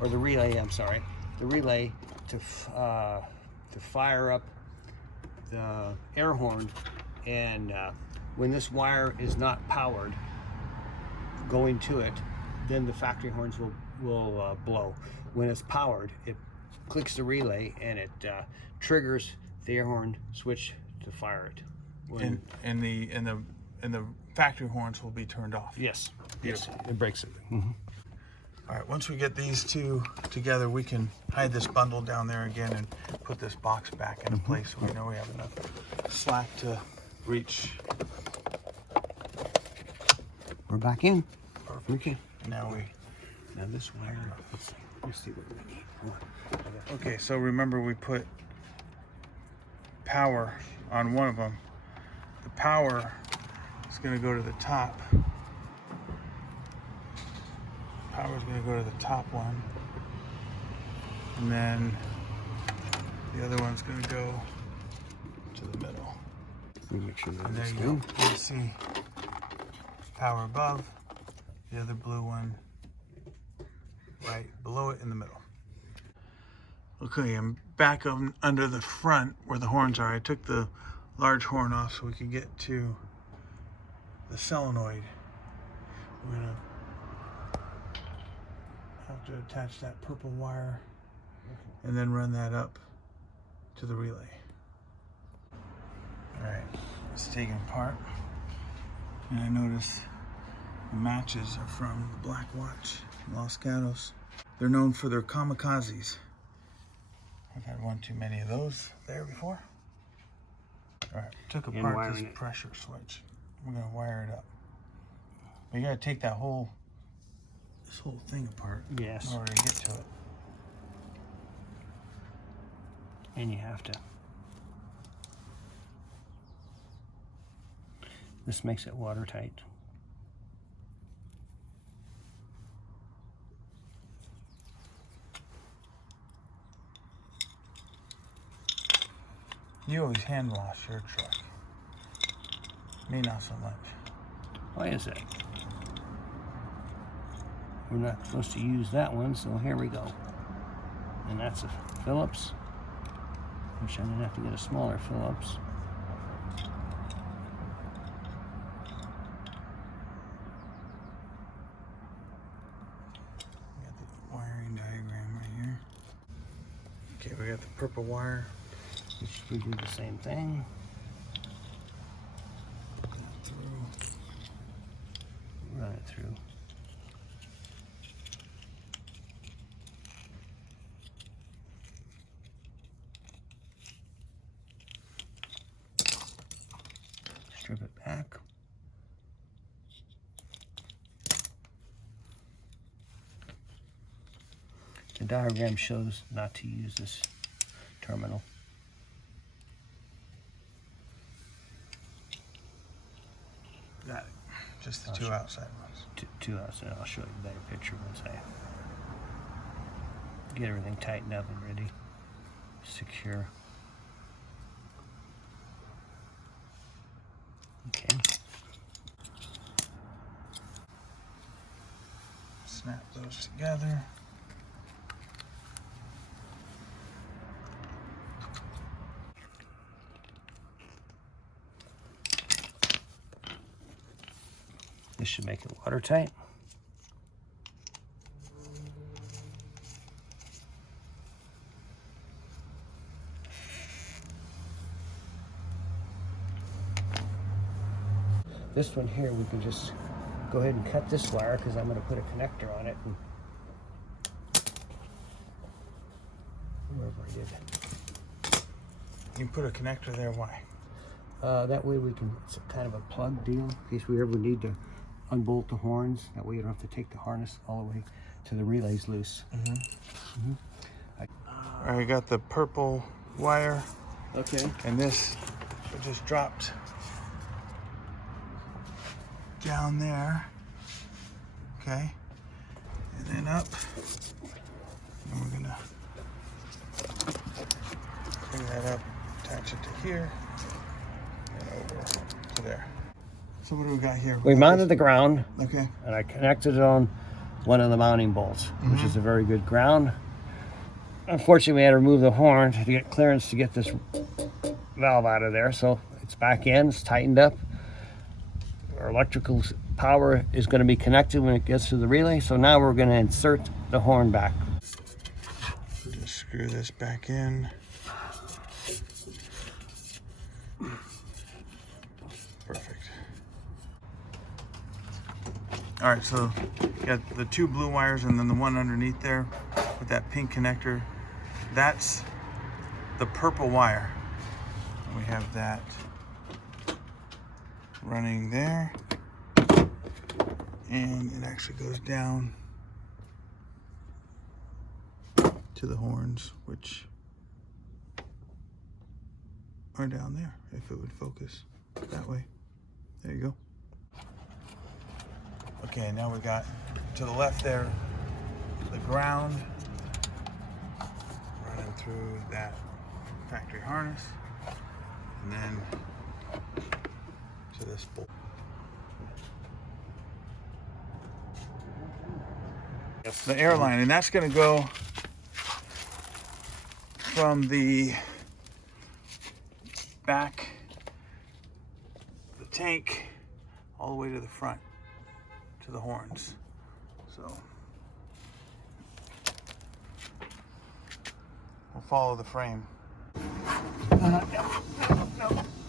or the relay. I'm sorry, the relay to fire up the air horn, and when this wire is not powered, going to it, then the factory horns will blow. When it's powered, it clicks the relay and it triggers the air horn switch to fire it. And the factory horns will be turned off. Yes. Beautiful. Yes, it breaks it. All right, once we get these two together, we can hide this bundle down there again and put this box back into place so we know we have enough slack to reach. We're back in. Perfect. Okay. Now this wire. Let's see what we need. Hold on. okay, so remember we put power on one of them. The power is going to go to the top. Power is going to go to the top one, and then the other one's going to go to the middle. Let me make sure that And there it's you go. You see power above, the other blue one right below it in the middle. Okay, I'm back under the front where the horns are. I took the large horn off so we could get to the solenoid. We're gonna have to attach that purple wire and then run that up to the relay. All right, it's taken apart, and I notice the matches are from the Black Watch, Los Gatos. They're known for their kamikazes. I've had one too many of those there before. All right, took apart this pressure switch. We're gonna wire it up. But you gotta take this whole thing apart. Yes. In order to get to it. And you have to. This makes it watertight. You always hand wash your truck. Me, not so much. Why is that? We're not supposed to use that one, so here we go. And that's a Phillips. Wish I didn't have to get a smaller Phillips. We got the wiring diagram right here. Okay, we got the purple wire. We do the same thing. Run it through. Strip it back. The diagram shows not to use this terminal. Got it. Just the two outside ones. Two outside. I'll show you a better picture once I get everything tightened up and ready, secure. Okay. Snap those together. This should make it watertight. This one here, we can just go ahead and cut this wire because I'm going to put a connector on it. And wherever I did. You put a connector there, why? That way we can, it's kind of a plug deal in case we ever need to unbolt the horns. That way you don't have to take the harness all the way to the relays loose. All right, I got the purple wire. Okay. And this just dropped down there. Okay. And then up. And we're gonna bring that up, attach it to here, and over to there. So what do we got here? We mounted the ground. Okay. And I connected it on one of the mounting bolts, which is a very good ground. Unfortunately, we had to remove the horn to get clearance to get this valve out of there. So it's back in, it's tightened up. Our electrical power is going to be connected when it gets to the relay. So now we're going to insert the horn back. Just screw this back in. Perfect. All right, so you got the 2 blue wires and then the one underneath there with that pink connector. That's the purple wire. We have that running there, and it actually goes down to the horns, which are down there, if it would focus that way. There you go. Okay, now we got to the left there, the ground running through that factory harness, and then to this bolt. The airline, and that's going to go from the back, the tank, all the way to the front, to the horns. So we'll follow the frame. No,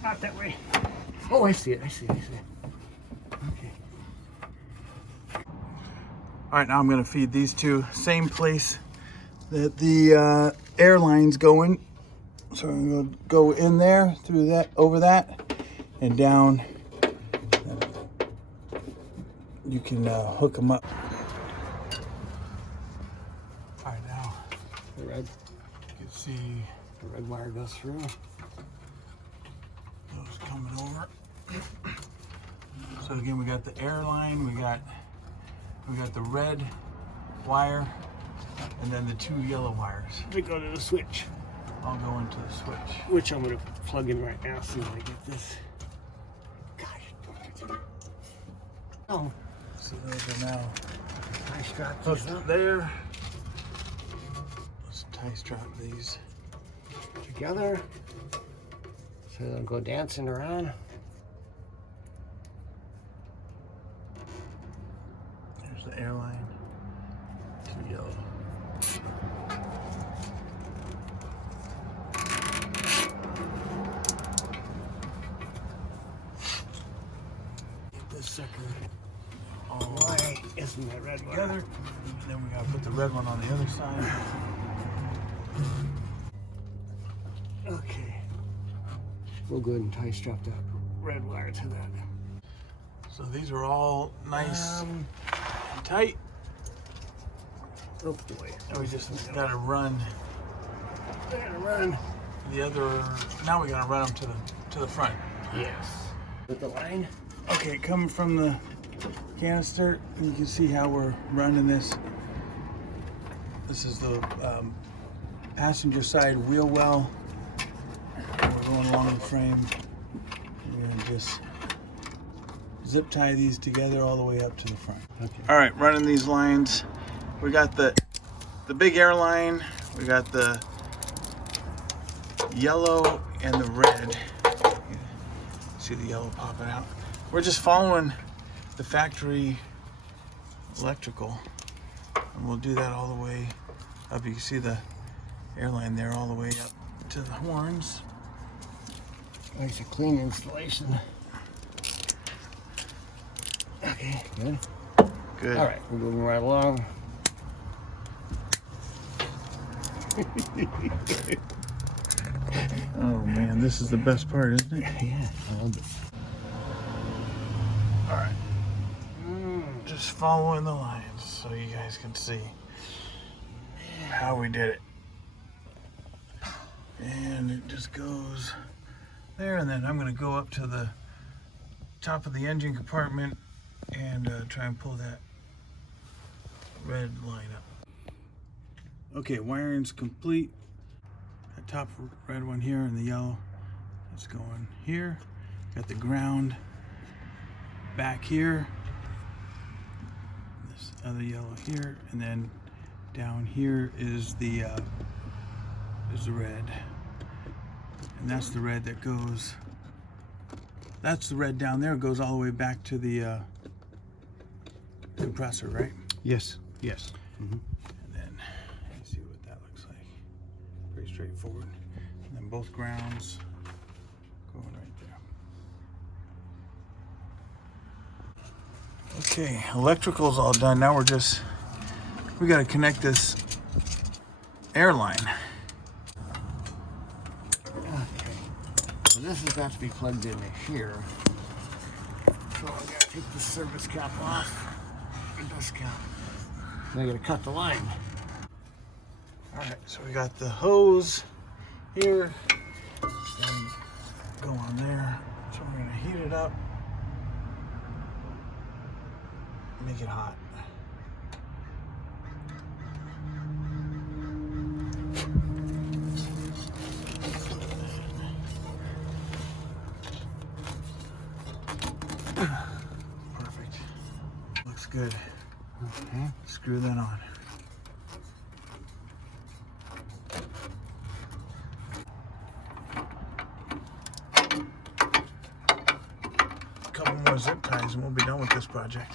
not that way. Oh, I see it. Okay. All right, now I'm going to feed these two, same place that the airline's going. So I'm going to go in there, through that, over that, and down. You can hook them up. All right, now The red, you can see the red wire goes through. those coming over. So again, we got the airline, we got the red wire, and then the 2 yellow wires. We go to the switch, I'll go into the switch. which I'm going to plug in right now as soon as I get this. Gosh. Oh, So those are now I strapped these hooked up there. Let's tie strap these. together so they'll go dancing around. There's the airline. 2 yellow. Get this sucker. All Why isn't that red wire? together. And then we gotta put the red one on the other side. Okay. We'll go ahead and tie strap that red wire to that. So these are all nice and tight. Oh boy. And we just gotta run We're gonna run. the other. Now we gotta run them to the front. Yes. With the line. Okay, coming from the canister, you can see how we're running this. This is the passenger side wheel well. We're going along the frame. We're gonna just zip tie these together all the way up to the front. Okay. All right, running these lines. We got the big airline. We got the yellow and the red. See the yellow popping out. We're just following the factory electrical, and we'll do that all the way up. You can see the airline there all the way up to the horns. Nice, a clean installation. Okay, good. Good. All right, we're moving right along. Oh man, this is the best part, isn't it? Yeah, I love this. All right. Just following the lines so you guys can see how we did it. And it just goes there, and then I'm going to go up to the top of the engine compartment and try and pull that red line up. Okay, wiring's complete. That top red one here and the yellow is going here. Got the ground back here. This other yellow here, and then down here is the red. And that's the red that goes, that's the red down there, goes all the way back to the compressor, right? Yes, yes. And then you see what that looks like. Pretty straightforward. And then both grounds going right there. Okay, electrical's all done. Now we gotta connect this air line. Okay. So this has got to be plugged into here. So I gotta take the service cap off. The dust cap. And I gotta cut the line. All right, so we got the hose here. And go on there. So we're gonna heat it up. Make it hot. Perfect. Looks good. Okay. Screw that on. A couple more zip ties and we'll be done with this project.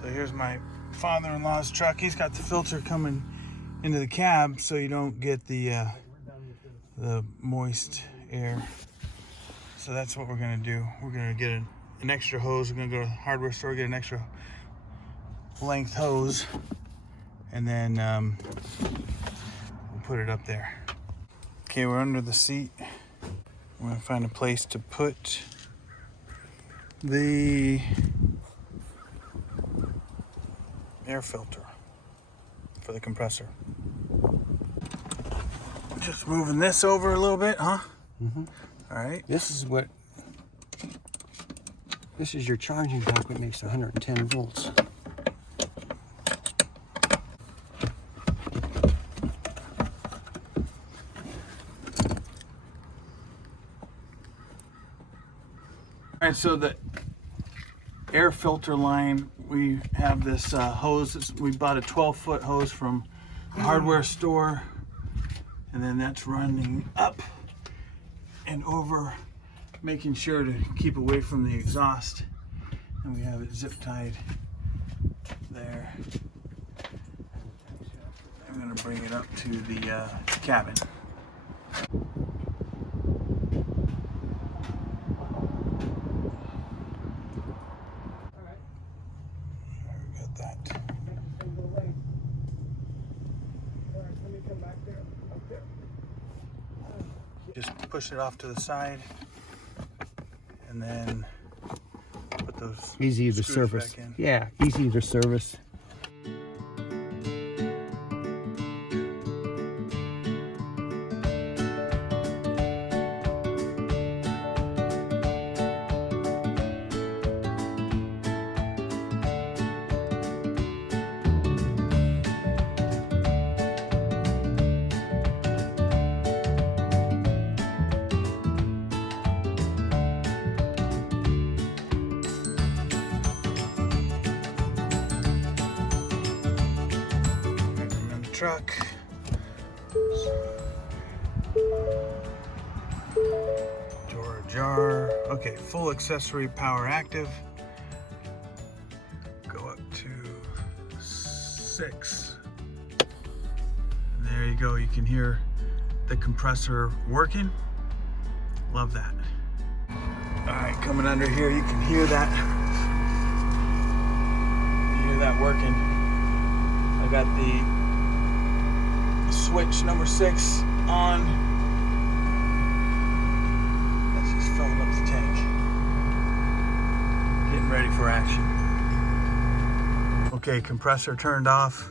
So here's my father-in-law's truck. He's got the filter coming into the cab so you don't get the moist air. So that's what we're gonna do. We're gonna get an extra hose. We're gonna go to the hardware store, get an extra length hose, and then we'll put it up there. Okay, we're under the seat. We're gonna find a place to put the air filter for the compressor. Just moving this over a little bit, huh? Mm-hmm. All right. This is your charging dock that makes 110 volts. All right, so the air filter line, we have this hose. We bought a 12-foot hose from the hardware store, and then that's running up and over, making sure to keep away from the exhaust. And we have it zip tied there. I'm gonna bring it up to the cabin. Just push it off to the side and then put those Easy to screws service. back in. Yeah, easy to service. Truck. Door ajar. Okay, full accessory power active. Go up to 6. And there you go. You can hear the compressor working. Love that. All right, coming under here, you can hear that. You hear that working. I got the switch number 6 on. That's just filling up the tank. Getting ready for action. Okay, compressor turned off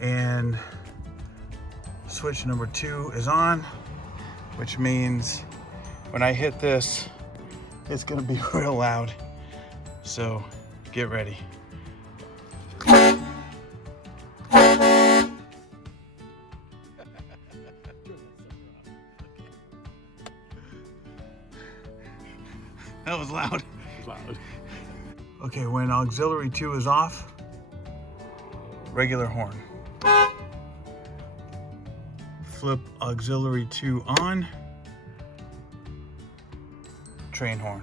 and switch number 2 is on, which means when I hit this, it's gonna be real loud. So get ready. That was loud. Okay, when auxiliary 2 is off, regular horn. Flip auxiliary 2 on, train horn.